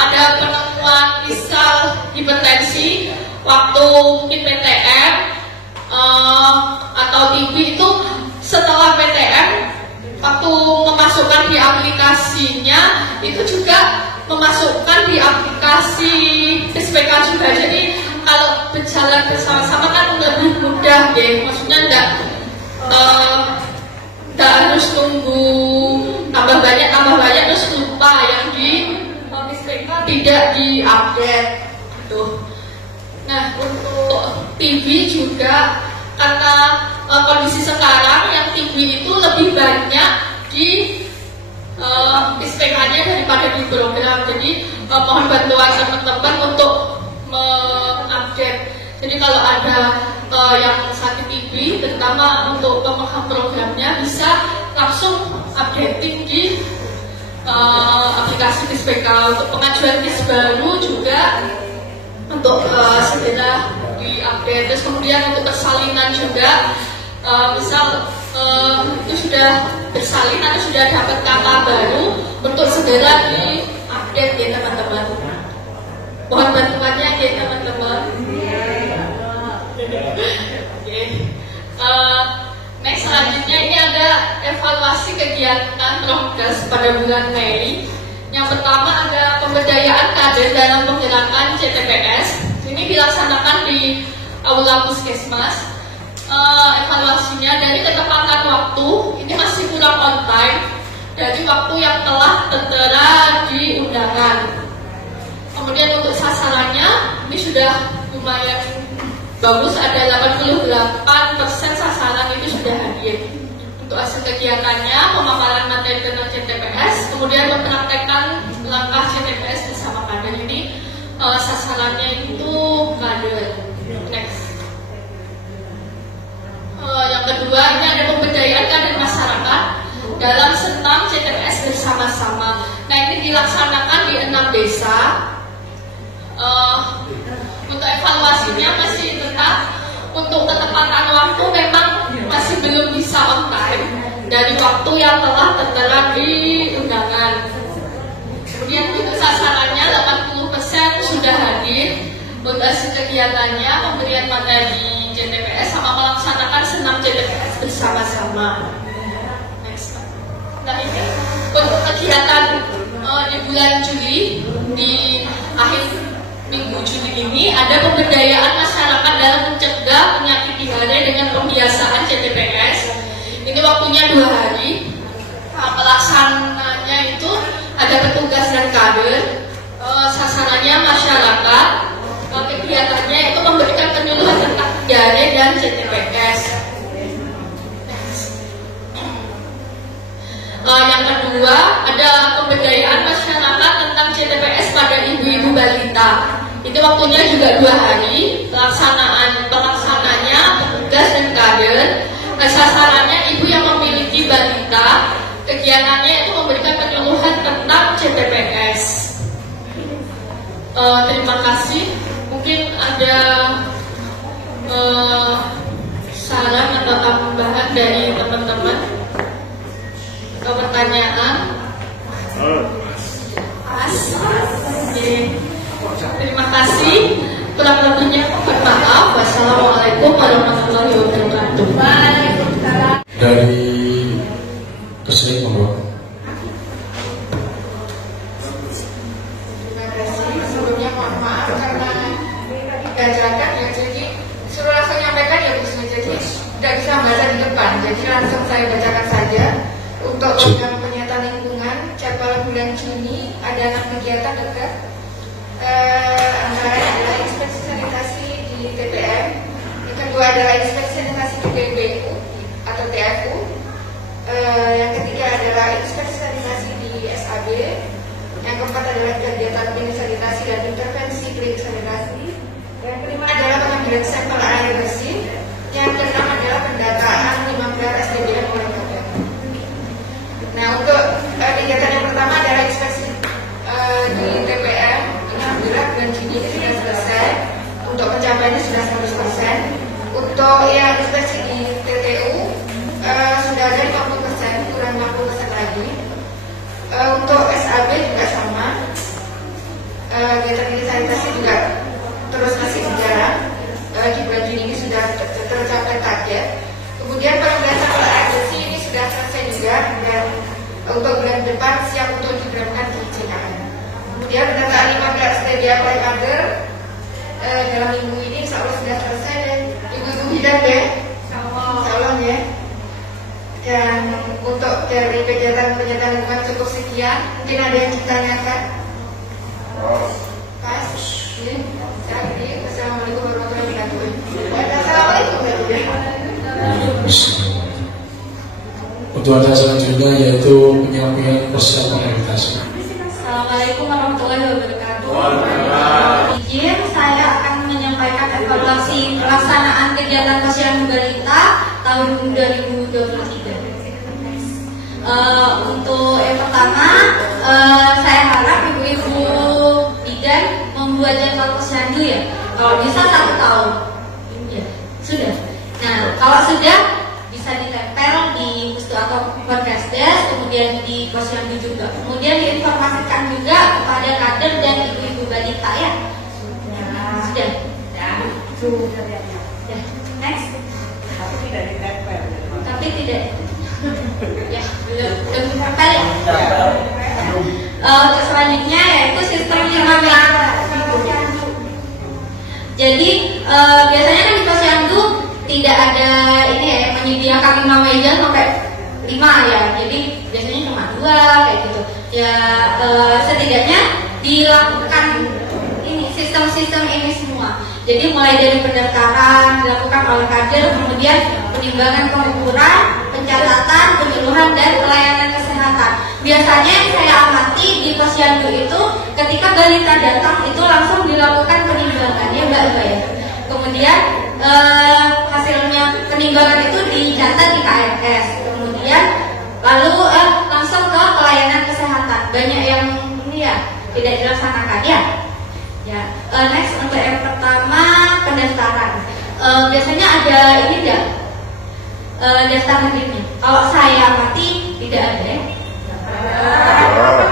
ada penemuan misal hipertensi waktu mungkin PTM atau TB itu setelah PTM waktu memasukkan di aplikasinya itu juga memasukkan di aplikasi SPK juga. Jadi kalau berjalan bersama-sama kan lebih mudah ya, maksudnya enggak harus tunggu tambah banyak terus lupa yang di SPK tidak diupdate gitu. Nah, untuk TV juga karena kondisi sekarang yang TV itu lebih banyak di SPK-nya daripada di program. Jadi mohon bantuan teman-teman untuk mengupdate. Jadi kalau ada yang sakit TV, terutama untuk pemaham programnya, bisa langsung updating di aplikasi SPK. Untuk pengajuan KIS baru juga untuk segera diupdate. Terus kemudian untuk persalinan juga, misal itu sudah bersalin atau sudah dapat kata baru, untuk segera diupdate ya teman-teman. Mohon bantuannya ya teman-teman. Next selanjutnya ini ada evaluasi kegiatan Promkes pada bulan Mei. Yang pertama ada pemberdayaan kader dalam penggerakan CTPS. Ini dilaksanakan di Aula Puskesmas. Evaluasinya dari ketepatan waktu ini masih kurang on time dari waktu yang telah tertera di undangan. Kemudian untuk sasarannya ini sudah lumayan bagus, ada 88% sasaran itu sudah hadir. Untuk hasil kegiatannya, pemaparan materi tentang CTPS, kemudian mempraktekkan langkah CTPS bersama kader. Ini sasarannya itu kader. Next. Yang kedua, ini ada pemberdayaan kader masyarakat dalam senam CTPS bersama-sama. Nah, ini dilaksanakan di 6 desa. Untuk evaluasinya masih tetap untuk ketepatan waktu memang masih belum bisa on time dari waktu yang telah tertera di undangan. Kemudian untuk sasarannya 80% sudah hadir. Untuk hasil kegiatannya pemberian materi CTPS sama melaksanakan senam CTPS bersama-sama. Next. Nah, ini untuk kegiatan di bulan Juli, di akhir minggu Juli ini ada pemberdayaan masyarakat dalam mencegah penyakit diare dengan pembiasaan CTPS. Ini waktunya 2 hari. Pelaksananya itu ada petugas dan kader. Sasarannya masyarakat. Kegiatannya itu memberikan penyuluhan tentang diare dan CTPS. Yang kedua ada pemberdayaan masyarakat tentang CTPS pada ibu-ibu balita. Itu waktunya juga 2 hari. Pelaksananya petugas dan kader. Sasarannya ibu yang memiliki balita. Kegiatannya itu memberikan penyuluhan tentang CTPS. Terima kasih. Mungkin ada saran atau tambahan dari teman-teman. Pertanyaan? Terima kasih. Kurang lebihnya mohon maaf. Wassalamualaikum warahmatullahi wabarakatuh. Waalaikumsalam. Dari kesini monggo. Terima kasih. Sebelumnya mohon maaf karena tidak jaga ya, jadi suruh langsung nyampaikan ya Bu. Untuk program penyetaan lingkungan, jadwal bulan Juni ada 6 kegiatan dekat. Antara adalah inspeksi sanitasi di TPM, yang kedua adalah inspeksi sanitasi di TPU atau TFU, yang ketiga adalah inspeksi sanitasi di SAB, yang keempat adalah kegiatan klinik sanitasi dan intervensi klinik sanitasi, yang kelima adalah pengambilan sampel air bersih, yang keenam adalah pendataan 15 SDBM oleh KPM. Nah, untuk kegiatan yang pertama adalah inspeksi di TPM. Alhamdulillah bulan Juni ini sudah selesai. Untuk pencapaiannya sudah 100%. Untuk yang inspeksi di TTU sudah ada 50%, kurang 50% lagi. Untuk SAB juga sama. Kegiatan klinik sanitasi juga terus masih berjalan. Di bulan Juni ini sudah tercapai target. Kemudian pengambilan sampel air bersih ini sudah selesai juga, dan untuk bulan depan siap untuk diberangkat di JKN. Kemudian pendataan 15 STDA oleh kader dalam minggu ini insya Allah sudah selesai, dan ibu-ibu bidan ya, insya Allah ya. Dan untuk dari kegiatan penyetaan lingkungan cukup sekian. Mungkin ada yang ditanyakan? Pas? Ya. Assalamualaikum warahmatullahi wabarakatuh. Assalamualaikum warahmatullahi wabarakatuh. Untuk ada selanjutnya yaitu penyampaian persiapan rehabilitasi. Assalamualaikum warahmatullahi wabarakatuh. Izin saya akan menyampaikan evaluasi pelaksanaan kegiatan Posyandu Balita tahun 2023. Untuk yang pertama, saya harap ibu-ibu bidan membuat jadwal posyandu ya. Kalau bisa 1 tahun, ya sudah. Nah, kalau sudah bisa ditempel di pustu atau Perkesdes, kemudian di posyandu juga. Kemudian diinformasikan juga kepada kader dan ibu-ibu balita ya. Sudah. Next. Tapi tidak ditempel. Tapi tidak. Ya, belum ditempel ya. Untuk selanjutnya yaitu sistem 5 posyandu. Jadi biasanya kan di posyandu tidak ada ini ya, menyediakan 5 meja sampai 5 ya. Jadi biasanya cuma 2 kayak gitu. Ya setidaknya dilakukan ini sistem-sistem ini semua. Jadi mulai dari pendaftaran dilakukan oleh kader, kemudian penimbangan pengukuran, pencatatan, penyeluruhan dan pelayanan kesehatan. Biasanya yang saya amati di posyandu itu ketika balita datang itu langsung dilakukan penimbangan ya Mbak ya. Kemudian hasilnya penimbangan itu dicatat di KMS. Kemudian lalu langsung ke pelayanan kesehatan. Banyak yang ini ya tidak dilaksanakan ya. Ya, next untuk yang pertama pendaftaran. Biasanya ada ini enggak? Daftar hadirnya. Kalau saya amati tidak ada ya.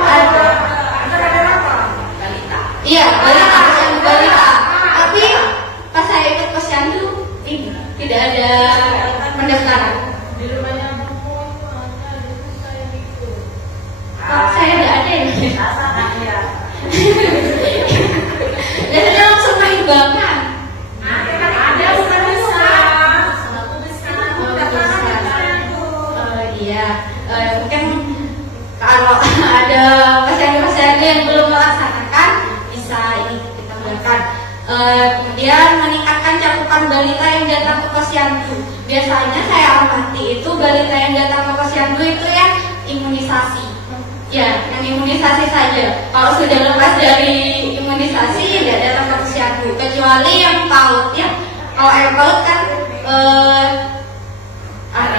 Ada. Balita. Iya, balita, posyandu balita. Tapi pas saya ikut posyandu ini tidak ada pendaftaran. Di rumahnya saya ikut. Kok saya tidak ada ya? Ya. Biasanya langsung penimbangan. Ada bukan bisa. Iya, mungkin kalau ada pasien-pasien yang belum melaksanakan bisa ini kita lakukan. Kemudian meningkatkan cakupan balita yang datang ke posyandu. Biasanya saya amati itu balita yang datang ke posyandu itu ya imunisasi. Ya, yang imunisasi saja. Kalau sudah lepas dari imunisasi tidak datang ke posyandu, kecuali yang PAUD ya. Kalau yang PAUD kan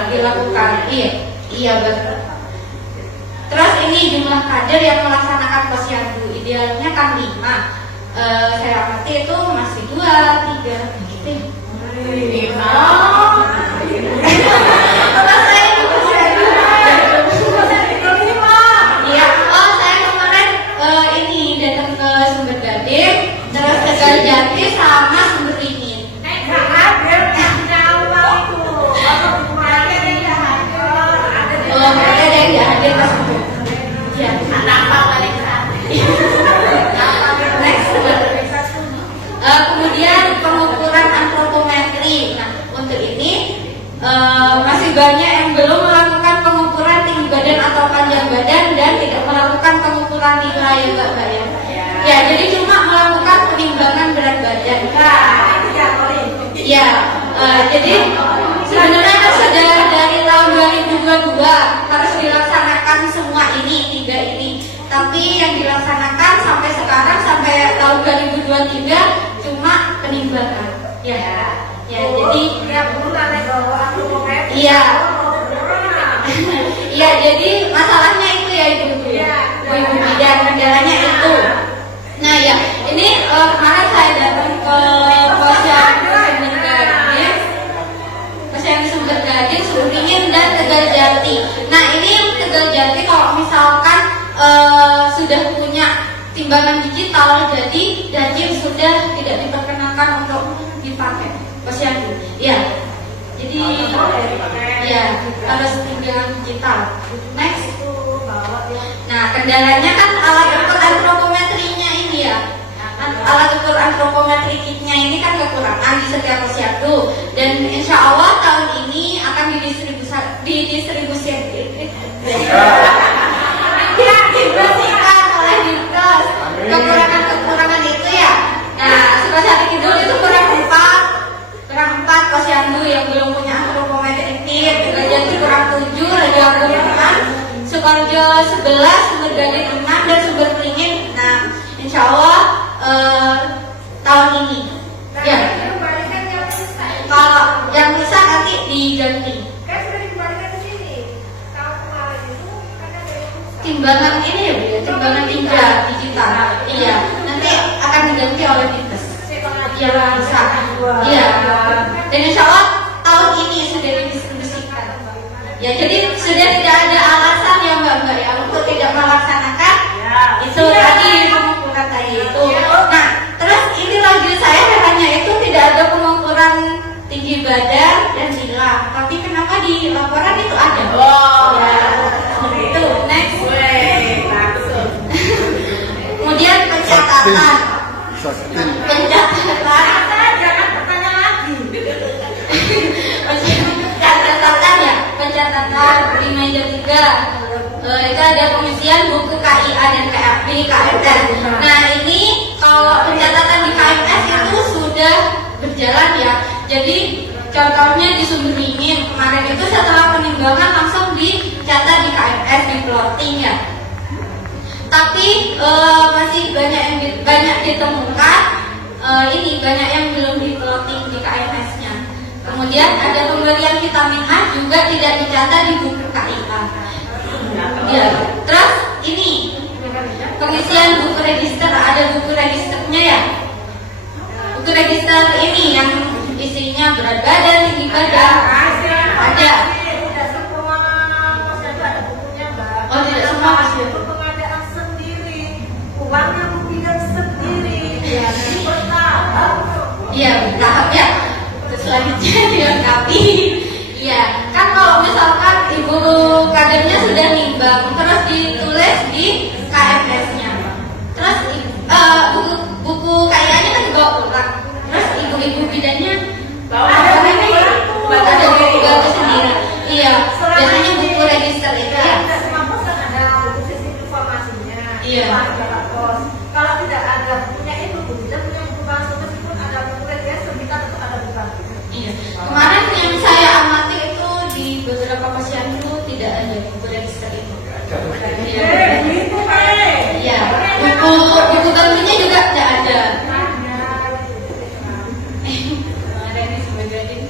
dilakukan. Iya betul. Terus ini jumlah kader yang melaksanakan posyandu idealnya kan 5. Saya amati itu masih 2, 3 gitu. 5. Kalau saya di posyandu iya. Oh saya kemarin ini datang ke Sumber Gading, terus ke Kalijati sama Sumber Ringin. Mereka ada yang tidak hadir pas itu. Ya, kenapa paling kemudian pengukuran antropometri. Nah, untuk ini Jadi sebenarnya kan sudah dari tahun 2022 harus dilaksanakan semua ini, 3 ini. Tapi yang dilaksanakan sampai sekarang sampai tahun 2023 cuma penimbangan. Ya, jadi iya. Iya, jadi masalahnya itu ya ibu-ibu. Ibu bidan kendalanya itu. Nah ya, ini kemarin saya datang ke Posyandu Sumber Gading, Suringin dan Tegal Jati. Nah ini yang Tegal Jati kalau misalkan sudah punya timbangan digital, jadi daging sudah tidak diperkenankan untuk dipakai Posyandu. Ya, jadi ya harus timbangan digital. Next. Nah kendalanya kan alat ukur antropometrinya ini ya. Alat ukur antropometri kitnya ini kan kekurangan di setiap Posyandu, dan insya Allah tahun ini akan didistribusikan oleh Dinkes kekurangan itu ya. Nah Sukasari Kidul itu kurang 4 Posyandu yang belum punya antropometri kit, Jati kurang 7, Raja Agung 6, Sukoharjo 11, Sumber Gading 6 dan Sumber Beringin. Nah insya Allah tahun ini ya. Kalau yang bisa nanti diganti. Timbangan ini ya Bu, timbangan digital. Iya, nanti akan diganti oleh Dinkes. Iya bisa. Iya. Dan insya Allah tahun ini sudah didistribusikan. Ya, jadi sudah tidak ada alasan ya Mbak ya untuk tidak melaksanakan itu tadi pengukuran tadi itu. Nah, terus ini lagi saya hanya itu tidak ada pengukuran tinggi badan dan sila, tapi kenapa di laporan itu ada? Ya, itu next. Kemudian pencatatan. Jangan bertanya lagi. Pencatatan ya, pencatatan di meja 3. Itu ada pengisian buku KIA dan KMS. Nah ini kalau pencatatan di KMS itu sudah berjalan ya. Jadi contohnya di Sumber Beringin kemarin itu setelah penimbangan langsung dicatat di KMS, di plotting ya. Tapi masih banyak ditemukan banyak yang belum di plotting di KMS-nya. Kemudian ada pemberian vitamin A juga tidak dicatat di buku KIA. Ya, terus ini pengisian buku register, ada buku registernya ya. Buku register ini yang isinya berat badan, tinggi badan. Ada. Oh tidak semua masih. Pengadaan sendiri, uangnya rupiah sendiri. Ya, bertahap. Iya bertahap ya. Selanjutnya dilengkapi. Iya, kan kalau misalkan ibu kadernya sudah nimbang, terus ditulis di KMS-nya. Terus buku KIA-nya kan dibawa pulang. Terus ibu-ibu bidannya ada buku sendiri. Iya, biasanya buku register itu ya. Semua pos kan ada buku informasinya. Iya. Kalau tidak ada bukunya itu, punya buku palsu meskipun ada buku register, kita tetap ada buku palsu. Iya. Kemarin yang saya amati itu di beberapa Posyandu tidak ada buku register itu. Iya. Buku bantunya juga tidak ada. Ada ini Sumber Gading.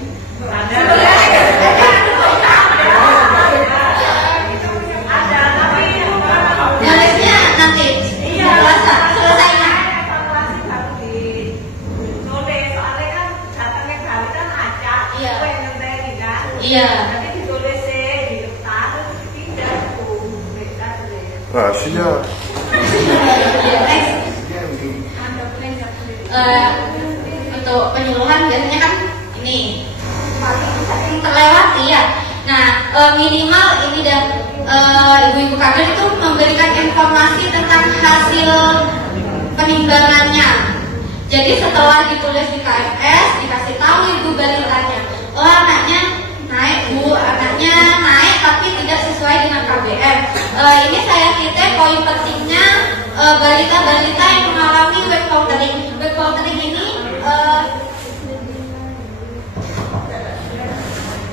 Nulisnya nanti. Selesainya. Iya. Rahasia. Untuk penyuluhan biasanya kan ini paling terlewati ya. Nah minimal ini dan ibu-ibu kader itu memberikan informasi tentang hasil penimbangannya. Jadi setelah ditulis di KMS dikasih tahu ibu balitanya, oh anaknya naik Bu, anaknya naik tapi tidak sesuai dengan KBM. Ini saya titip poin pentingnya balita-balita yang mengalami weight powdering. Weight powdering ini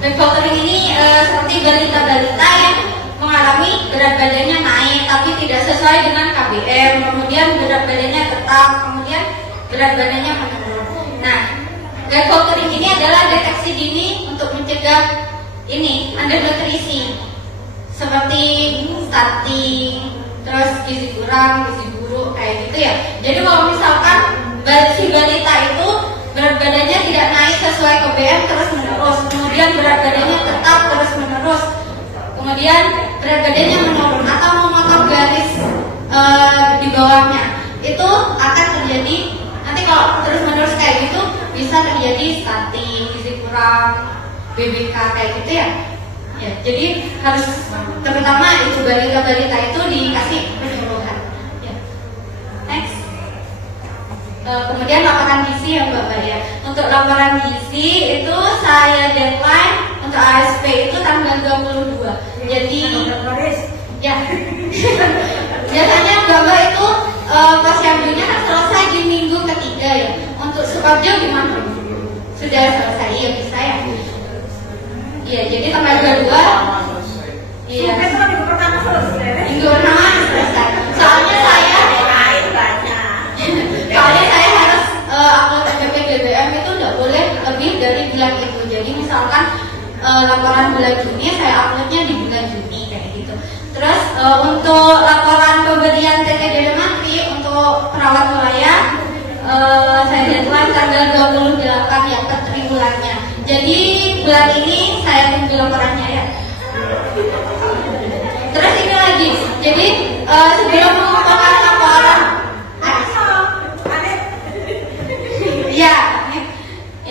Weight faltering ini seperti balita-balita yang mengalami berat badannya naik tapi tidak sesuai dengan KBM, kemudian berat badannya tetap, kemudian berat badannya menurun. Nah, weight faltering ini adalah deteksi dini untuk mencegah ini undernutrisi seperti stunting, terus gizi kurang, gizi buruk kayak gitu ya. Jadi kalau misalkan si balita itu berat badannya tidak naik sesuai KBM terus menerus, kemudian berat badannya tetap terus menerus, kemudian berat badannya menurun atau memotong garis di bawahnya, itu akan terjadi nanti kalau terus menerus kayak gitu bisa terjadi stunting, gizi kurang, BBK kayak gitu ya. Ya, jadi harus terutama itu balita-balita itu dikasih penyuluhan. Ya. Next. Kemudian laporan gizi ya Mbak ya. Untuk laporan gizi itu saya deadline untuk ASP itu tanggal 22. Jadi ya. Biasanya Mbak itu posyandunya kan selesai di minggu ketiga ya. Untuk Sukoharjo gimana? Sudah selesai ya bisa ya. Iya, jadi tanggal 22. Iya. Minggu pertama selesai. Minggu pertama selesai. Soalnya saya harus upload PPP BBM itu nggak boleh lebih dari bulan itu. Jadi misalkan laporan bulan Juni saya uploadnya di bulan Juni kayak gitu. Terus untuk laporan pemberian TTD Mantri untuk perawat wilayah saya deadline tanggal 28 ya per triwulannya. Jadi bulan ini saya tunggu laporannya ya. Terus ini lagi. Jadi sebelum mengumpulkan laporan,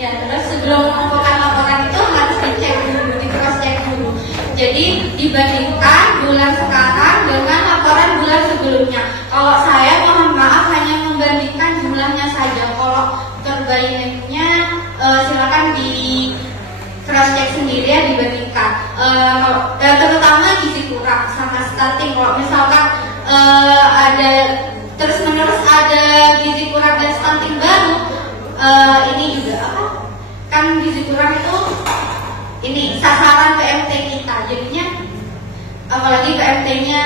ya terus sebelum mengumpulkan laporan itu harus dicek dulu, di cross check dulu. Jadi dibandingkan bulan sekarang dengan laporan bulan sebelumnya. Kalau saya mohon maaf hanya membandingkan jumlahnya saja. Kalau terbaiknya silakan di cross check sendiri ya, dibandingkan. Terutama gizi kurang sama stunting. Kalau misalkan ada terus menerus ada gizi kurang dan stunting baru, ini juga apa? Kan gizi kurang itu ini sasaran PMT kita, jadinya apalagi PMT-nya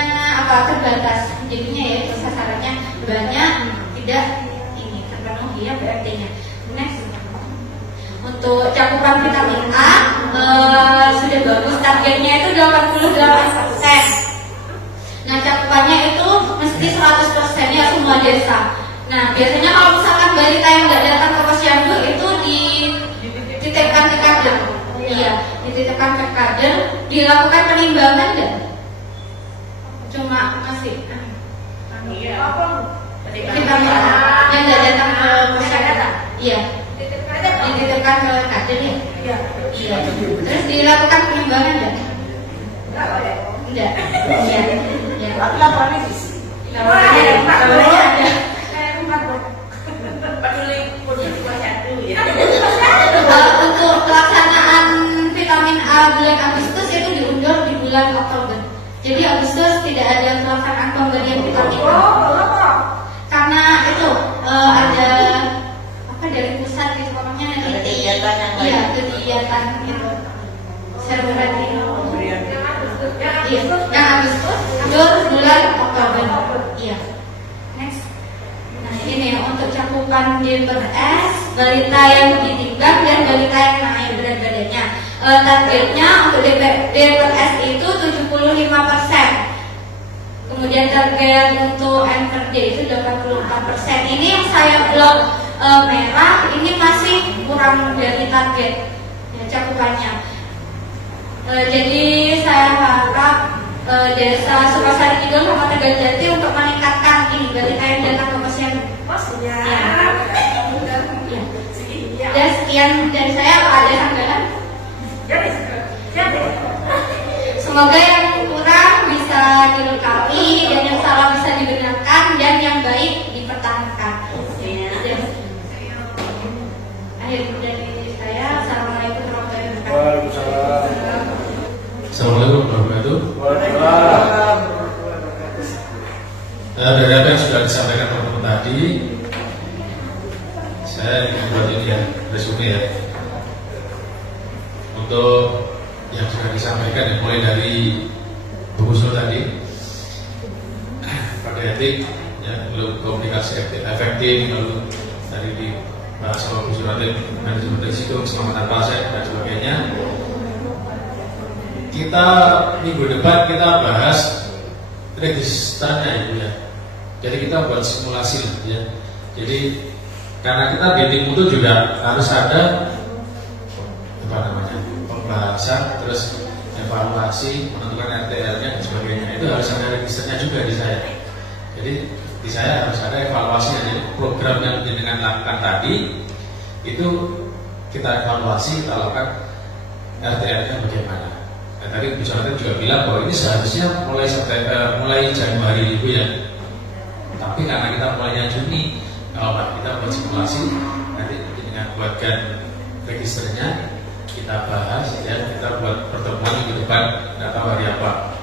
terbatas, jadinya ya itu sasarannya banyak, tidak ini terpenuhi ya PMT-nya. Next. Untuk cakupan vitamin A sudah bagus, targetnya itu 88%. Nah cakupannya itu mesti 100% ya semua desa. Nah biasanya kalau misalkan balita yang nggak datang ke posyandu itu dititipkan ke kader. Iya, dititipkan ke kader, dilakukan penimbangan dan cuma masih vitamin A yang nggak datang ke posyandu. Iya. Dititipkan ke kader ya? Iya. Terus dilakukan penimbangan enggak? Enggak. Iya. Ya. Laporannya sih. Laporannya ada. Untuk pelaksanaan vitamin A bulan Agustus itu diundur di bulan Oktober. Jadi Agustus tidak ada pelaksanaan pemberian vitamin A. Karena itu ada dari pusat gitu, pokoknya nanti kegiatan gitu serburan itu yang Agustus bulan Oktober. Iya. Next. Nah ini untuk cakupan D/S balita yang ditimbang dan balita yang naik berat badannya. Targetnya untuk D/S itu 75%. Kemudian target untuk N/D itu 84%. Ini yang saya blok merah, ini masih kurang dari target ya, cakupannya. Jadi saya harap desa Sukasari Kidul sama Tegaljati untuk meningkatkan ini balita yang datang ke posyandu. Ya. Dan sekian dari saya, ada tanggapan? Semoga yang kurang bisa dilengkapi dan yang salah bisa dibenarkan dan yang baik dipertahankan. Akhir dari saya, assalamualaikum warahmatullahi wabarakatuh. Assalamualaikum warahmatullahi wabarakatuh. Dari apa yang sudah disampaikan teman-teman tadi, saya ingin buat ini ya, resume ya. Untuk yang sudah disampaikan, ya, mulai dari Bu Usul tadi pada etik, ya, lalu komunikasi efektif, lalu tadi dibahas sama Bu Suratin manajemen risiko, keselamatan pasien dan sebagainya. Kita minggu depan kita bahas registernya, ya. Jadi kita buat simulasi, ya. Jadi karena kita di tim itu juga harus ada pembahasan, terus evaluasi, menentukan RTL-nya dan sebagainya. Itu harus ada registernya juga di saya. Jadi di saya harus ada evaluasinya. Jadi program yang dengan lakukan tadi itu kita evaluasi, kita lakukan RTL-nya bagaimana. Nah, tadi Bu Jonathan juga bilang bahwa ini seharusnya mulai Januari Ibu, ya. Tapi karena kita mulainya Juni, kalau kita buat simulasi, nanti dengan buatkan registernya, kita bahas, ya, kita buat pertemuan minggu depan, nggak tahu hari apa.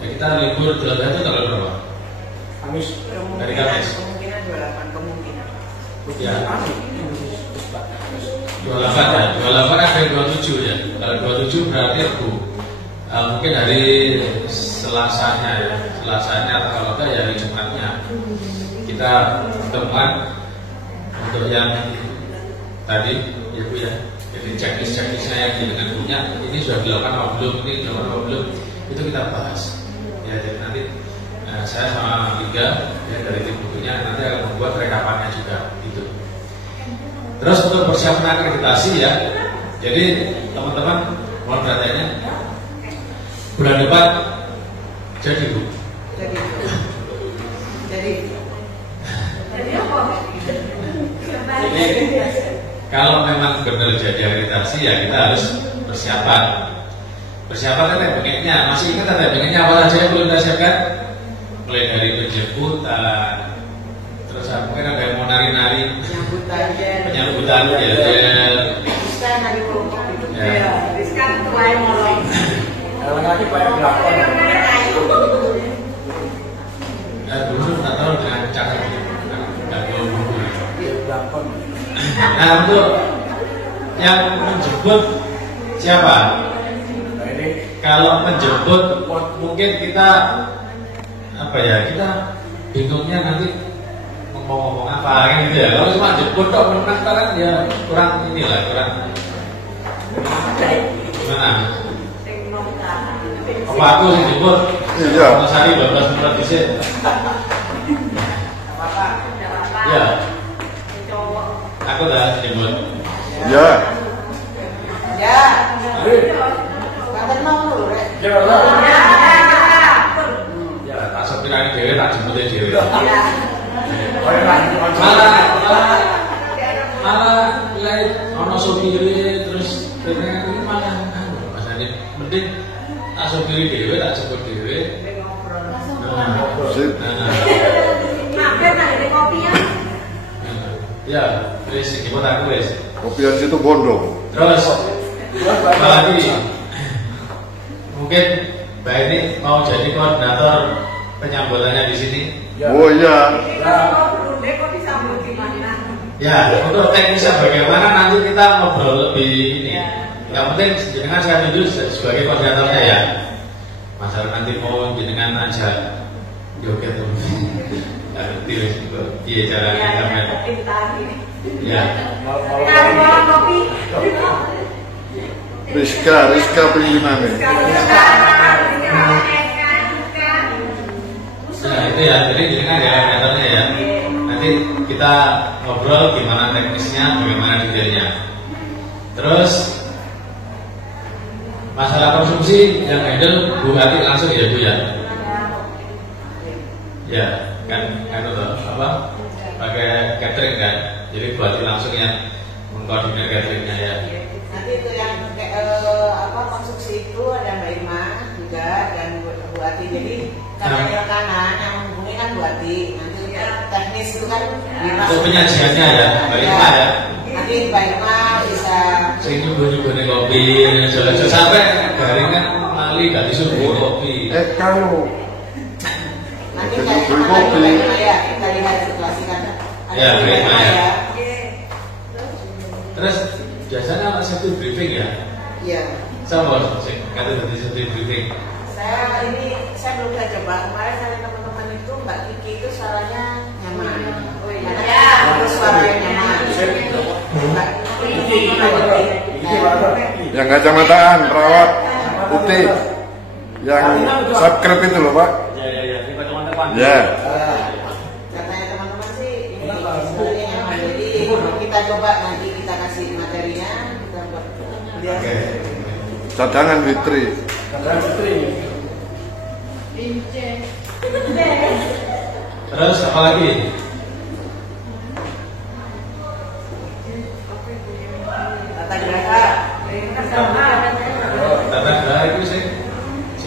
Ya, kita libur itu tanggal berapa? Kamis. Dari Kamis. Kemungkinan 28 kemungkinan. Ya. 28 ya. 28 ada 27 ya. Kalau 27 berarti Rabu. Mungkin hari Selasanya, ya. Selasanya atau kalau enggak ya hari Jumatnya. Kita pertemuan untuk yang tadi, ya Bu, ya. Jadi checklist-checklistnya yang dengan punya ini sudah dilakukan apa belum, ini dilakukan apa belum, itu kita bahas. Ya, jadi nanti saya sama Liga, ya, dari tim bukunya nanti akan membuat rekapannya juga gitu. Terus untuk persiapan akreditasi, ya. Jadi teman-teman mohon perhatiannya, bulan depan jadi Bu. Jadi kalau memang benar jadi akreditasi, ya kita harus persiapan. Persiapan tekniknya, masih ingat tekniknya apa saja yang perlu kita siapkan? Mulai dari penjemputan, terus mungkin ada yang mau nari-nari, penyambutan, Rizkan hari kelompok itu, Rizkan tuain molong. Kalau lagi banyak belakang. Dulu tak tahu dengan cara nggak tahu buku. Nah, untuk yang menjemput siapa? Kalau menjemput mungkin kita apa ya, kita bingungnya nanti mau ngomong apa kan gitu ya. Kalau cuma jemput kok menang kan ya kurang inilah, kurang gimana? Apa aku sih jemput? Iya. Mas Hari 12 menit bisa. Ya. Aku dah jemput. Ya. Ya. Kangen mau dulu, Rek. Ya, tak sepirani dhewe tak jempute dhewe. Malah lihat ono sopire terus dengan ini malah masane mending tak sopire dhewe tak jemput dhewe. Sip. Ya, wis jemput aku wis. Kopian situ Bondo. Terus apalagi mungkin Mbak ini mau jadi koordinator penyambutannya di sini. Oh iya. Ya, untuk teknisnya bagaimana nanti kita ngobrol lebih ini. Yang penting jenengan saya tunjuk sebagai koordinatornya, ya. Masalah nanti mau jenengan aja joget tuh. Ngerti wis itu. Iya caranya sampai. Ya. Rizka pimpinannya. Nah itu ya, jadi jenengan ya koordinatornya, ya. Nanti kita ngobrol gimana teknisnya, bagaimana detailnya. Terus masalah konsumsi yang handle Bu Ati langsung, ya Bu, ya. Ya, kan itu apa? Pakai catering kan. Jadi Bu Ati langsung yang mengkoordinir cateringnya, ya. Nanti itu yang konsumsi itu ada Mbak Irma juga dan Bu Ati. Jadi karena rekanan yang menghubungi kan Bu Ati. Nanti teknis itu kan untuk penyajiannya, ya, Mbak Irma, ya. Nanti Mbak Irma bisa sing nyuguh-nyuguh kopi, jual-jual sampai garingan mali gak disuguh kopi. Kalau nanti Mbak Irma, ya, kita lihat situasikan. Ya, Mbak Irma, ya. Terus biasanya satu briefing, ya. Iya. Sama sih, kata tadi satu briefing. Saya belum saya coba. Kemarin dari teman-teman itu Mbak Kiki itu suaranya nyaman. Oh iya. Terus suaranya nyaman. Mbak Kiki. Yang kacamataan, perawat putih, yang subscribe itu loh Pak. Ya, ini teman-teman. Ya. Katanya teman-teman sih ini sebenarnya nyaman. Jadi kita coba nanti kita kasih materinya, kita buat lihat. Cadangan Fitri. Terus apa lagi? Tata Geraha. Tata Geraha itu sih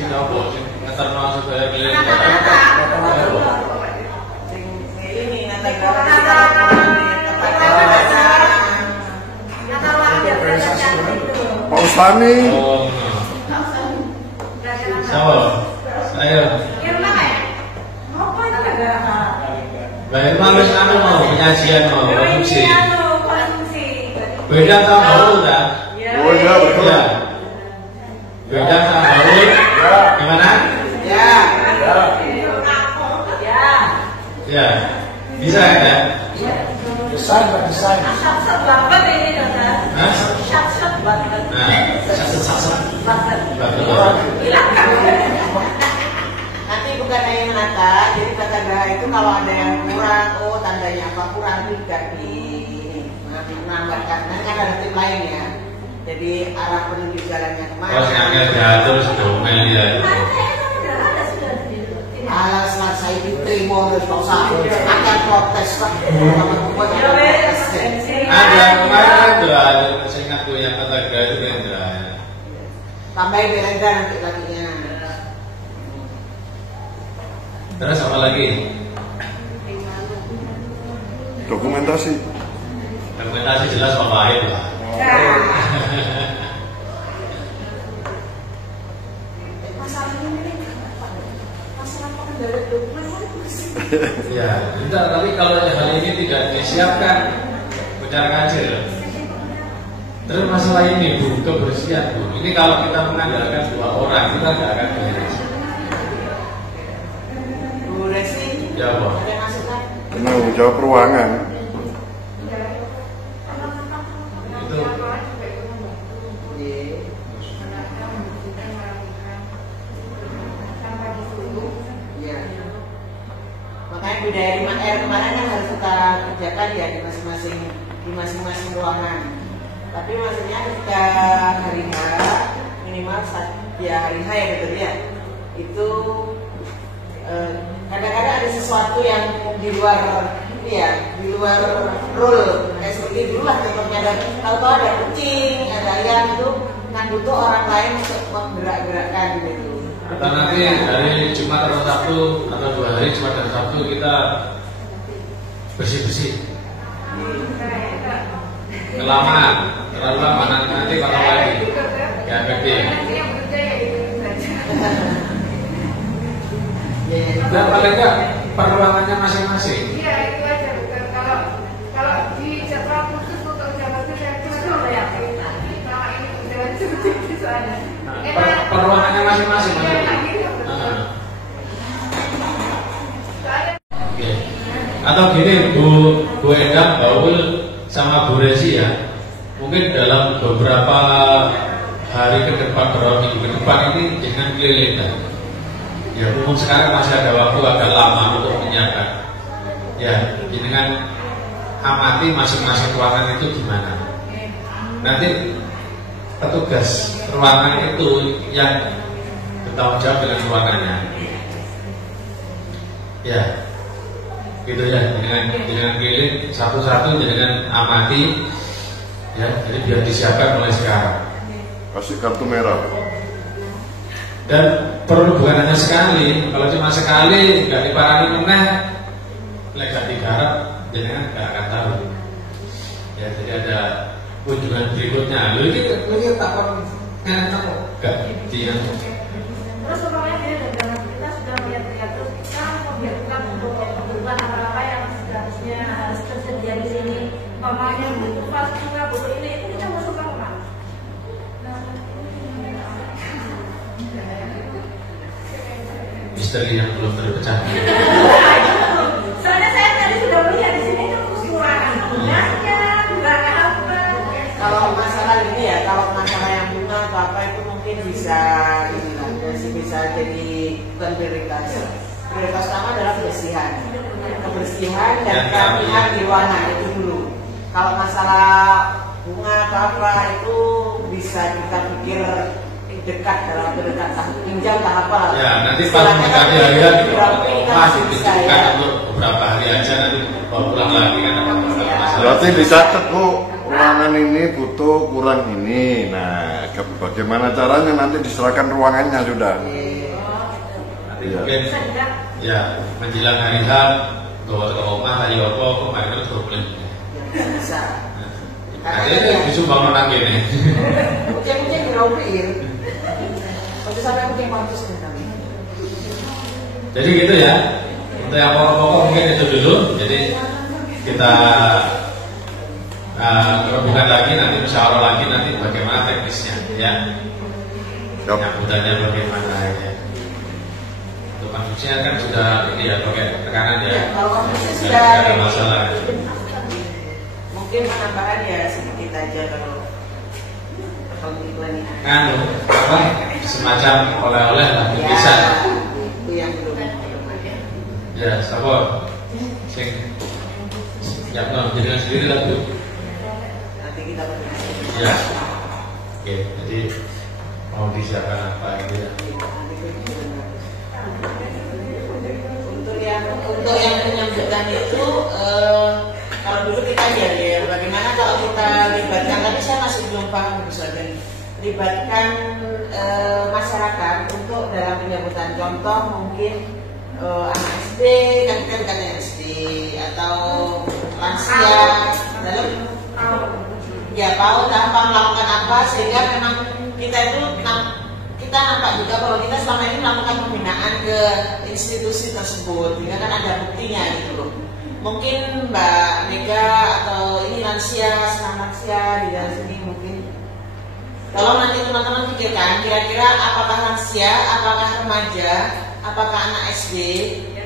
nopo sih ngeterno supaya keliling. Ini Tata Geraha. Pak Ustami. Oh, sama. Ayo. Mbak Irma wis anu mau penyajian mau konsumsi. Beda sama baru kan? Oh iya betul. Ya. Beda sama baru. Gimana? Ya. Ya. Bisa ya? Desain. Sat-sat banget ini Dona. Hah? Sat-sat banget. Nah, sat-sat. Nanti bukan hanya menata, jadi tata geraha itu kalau ada yang kurang, tandanya apa kurang tidak menambahkan. Nah, kan ada tim lain ya. Jadi arah penunjuk jalannya kemana? Oh, sekarang diatur sedomel dia. Alas lah saya diterima oleh Pak Usah akan protes lah. Ada kemarin doa, saya ingat tuh yang kata gaya itu Rendra. Tambahin Rendra nanti laginya. Terus apa lagi? Dokumentasi. Dokumentasi jelas Pak Wahid lah. Ya, entar tapi kalau hal ini tidak disiapkan, bicarakan aja. Terus masalah ini Bu, kebersihan Bu. Ini kalau kita mengandalkan 2 orang, kita nggak akan beres. Bu Resi, Ya Bu. ada masukan? Tanggung jawab ruangan. Itu Iya. Makanya budaya 5R kemarin kan harus kita kerjakan ya di masing-masing ruangan. Tapi maksudnya ketika hari H minimal hari H ya betul ya. Itu kadang-kadang ada sesuatu yang di luar rule. Kayak seperti dulu lah contohnya ada tahu-tahu ada kucing, ada ayam itu kan butuh orang lain untuk menggerak-gerakkan gitu. atau nanti hari Jumat atau Sabtu atau 2 hari Jumat dan Sabtu kita bersih-bersih. Kelamaan, terlalu lama nanti patah lagi. Ya efektif. Dan paling enggak peruangannya masing-masing. Iya itu aja bukan kalau di jadwal khusus untuk jabatan saya itu ada ya. Selama ini jalan seperti itu ada. Peruangannya masing-masing. Oke. Atau gini Bu Endang, Baul sama Bu Resi ya. Mungkin dalam beberapa hari ke depan, beberapa minggu ke depan ini jangan keliling kan. Ya umum sekarang masih ada waktu agak lama untuk menyiapkan. Ya, dengan amati masing-masing ruangan itu gimana. Nanti petugas ruangan itu yang bertanggung jawab dengan ruangannya. Ya, gitu ya. Dengan keliling satu-satu, dengan amati. Ya, jadi biar disiapkan mulai sekarang. Kasih kartu merah. Dan perlu bukan hanya sekali. Kalau cuma sekali nggak diparani meneh, lek digarap, jangan nggak akan tahu. Ya, jadi ada kunjungan berikutnya. Lalu ini takon enak kok, nggak dia. Terus pokoknya dia kita sudah melihat terus kita membiarkan untuk kebutuhan apa yang seharusnya harus tersedia di sini. Mamanya butuh pas juga butuh ini, itu kita masukkan kemana? misteri yang belum terpecah. Soalnya saya tadi sudah melihat di sini itu kurangan bunganya, kurangan apa. Kalau masalah ini ya, kalau masalah yang bunga atau apa itu mungkin bisa inilah, bisa jadi bukan prioritas. Prioritas utama adalah kebersihan dan kerapihan di ruangan itu dulu. Kalau masalah bunga atau apa itu bisa kita pikir dekat dalam waktu dekat, pinjam tahap apa? Ya, nanti pas mendekati hari masih ditentukan untuk beberapa hari aja, nanti baru pulang lagi kan apa masalah. Berarti dicatat Bu, ruangan ini butuh kurang ini. Nah, bagaimana caranya nanti diserahkan ruangannya sudah. Nanti mungkin ya menjelang hari H bawa ke rumah hari apa kemarin itu boleh. Bisa. Ada disumbang orang gini. Kucing-kucing dirompin. Waktu sampai kucing mampus kami. Jadi gitu ya. Untuk yang pokok-pokok mungkin itu dulu. Jadi kita gabungkan lagi, nanti musyawarah lagi nanti bagaimana teknisnya ya. Yang mudahnya bagaimana ya. Untuk konstruksinya kan sudah ini ya pakai tekanan ya. Kalau konstruksi sudah ada masalah. Mungkin penambahan ya sedikit aja kalau iklan ini. Kan apa semacam oleh-oleh lah bisa. Itu yang belum. Ya, sabar. Sing siap no, jadi sendiri lah Bu. Nanti kita berdiskusi. Ya. Oke, jadi mau disiapkan apa gitu ya. Untuk yang penyambutan itu kalau dulu kita ya bagaimana kalau kita libatkan, tapi saya masih belum paham misalnya libatkan masyarakat untuk dalam penyambutan. Contoh mungkin anak SD kan SD atau lansia dalam ya PAUD tanpa melakukan apa, sehingga memang kita itu kita nampak juga bahwa kita selama ini melakukan pembinaan ke institusi tersebut, sehingga kan ada buktinya gitu loh. Mungkin Mbak Mega atau ini lansia, senang lansia di dalam sini mungkin. Kalau nanti teman-teman pikirkan, kira-kira apakah lansia, apakah remaja, apakah anak SD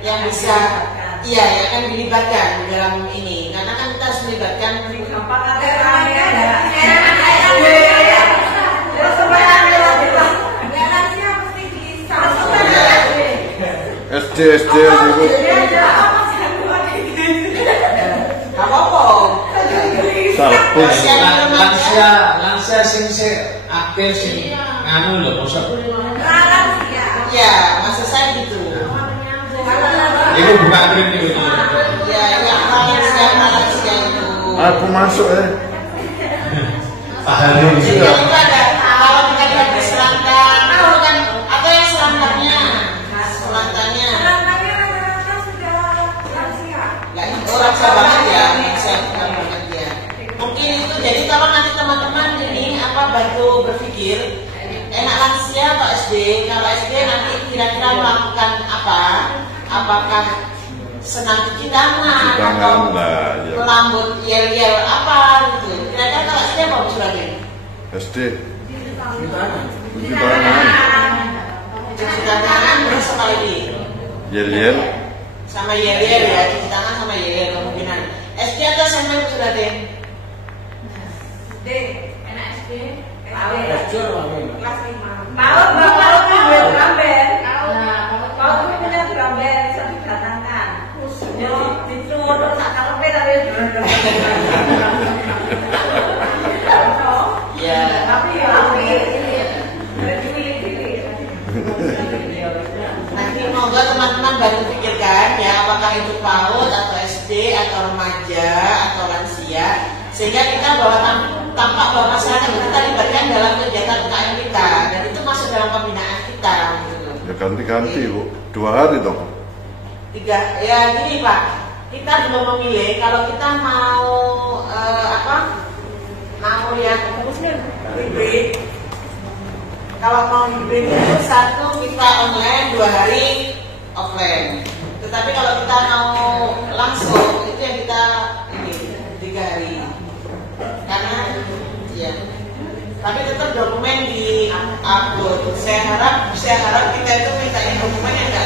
yang bisa, iya ya akan dilibatkan di dalam ini, karena kan kita harus melibatkan. Apakah remaja dan SD dulu. Apa-apa. Lansia sing aktif sing anu lho mosok. Ya, maksud saya gitu. Itu bukan krim itu. Ya, yang lansia itu. Aku masuk ya. Paham Jadi itu ada kalau kita lihat di selangkang, kan atau yang selangkangnya, selangkangnya. Lah itu rasa banget ya, saya bukan banget ya. Mungkin itu jadi kalau nanti teman-teman ini apa bantu berpikir enak lansia atau SD. Kalau SD nanti kira-kira melakukan apa? Apakah senang cuci tangan atau melambut yel-yel apa gitu. Kira-kira kalau SD apa usulannya? SD. Cuci tangan terus apa lagi? Yel-yel. Sama yel-yel ya, cuci tangan sama yel-yel kemungkinan. SD atau SMP usulannya? D, anak SD. Kelas 5. Kalau Bapak punya gambar. Kalau punya gambar bisa didatangkan. Yo, disuruh tak karepe tapi. ya, Tapi ya ini pilih-pilih. nanti moga teman-teman bantu pikirkan ya apakah itu PAUD atau SD atau remaja atau lansia, sehingga kita bahwa tampak bahwa masyarakat kita libatkan dalam kegiatan UKM kita dan itu masuk dalam pembinaan kita gitu. Ya ganti-ganti Bu, 2 hari dong. 3 ya gini Pak, kita belum memilih kalau kita mau mau yang hybrid. Kalau mau hybrid itu 1 kita online, 2 hari offline. Tetapi kalau kita mau langsung itu yang kita ini 3 hari. Karena ya, tapi tetap dokumen di upload. Saya harap kita itu minta dokumen yang nggak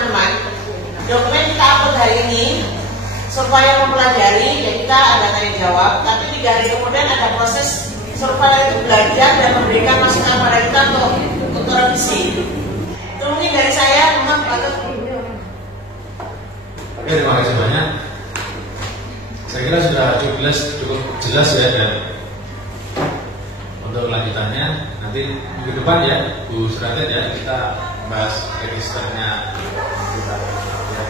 teman-teman, dokumen kita upload hari ini supaya mempelajari, ya kita ada tanya jawab, tapi 3 hari kemudian ada proses supaya itu belajar dan memberikan masukan pada kita untuk revisi. Itu mungkin dari saya, mohon Pak. Oke, terima kasih banyak. Saya kira sudah cukup jelas ya, dan untuk lanjutannya nanti minggu depan ya, Bu Seraget ya, kita bahas registernya kita ya,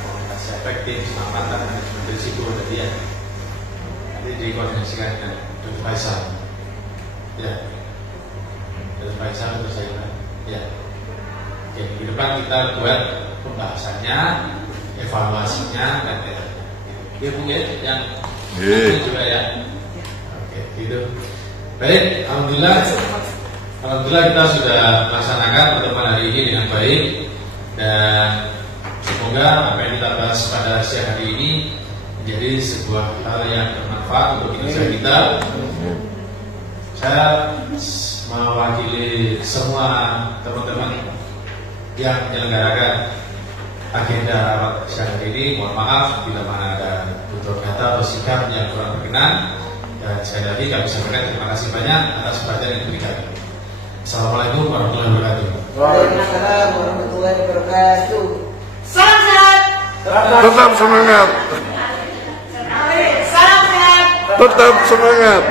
komunikasi efektif, keselamatan, manajemen risiko tadi ya. Nanti dikoordinasikan dengan Dr. Faisal ya, Dr. Faisal terus saya ya. Oke, minggu depan kita buat pembahasannya, evaluasinya dan ya mungkin yang juga ya. Oke, gitu. Baik, alhamdulillah kita sudah melaksanakan pertemuan hari ini dengan baik, dan semoga apa yang kita bahas pada siang hari ini menjadi sebuah hal yang bermanfaat untuk kinerja kita. Saya mewakili semua teman-teman yang menyelenggarakan agenda rapat siang hari ini. Mohon maaf bila mana ada tutur kata atau sikap yang kurang berkenan, dan sekali lagi kami sampaikan terima kasih banyak atas perhatian yang diberikan. Assalamualaikum warahmatullahi wabarakatuh. Waalaikumsalam warahmatullahi wabarakatuh. Salam sehat. Tetap semangat. Salam sehat. Tetap semangat.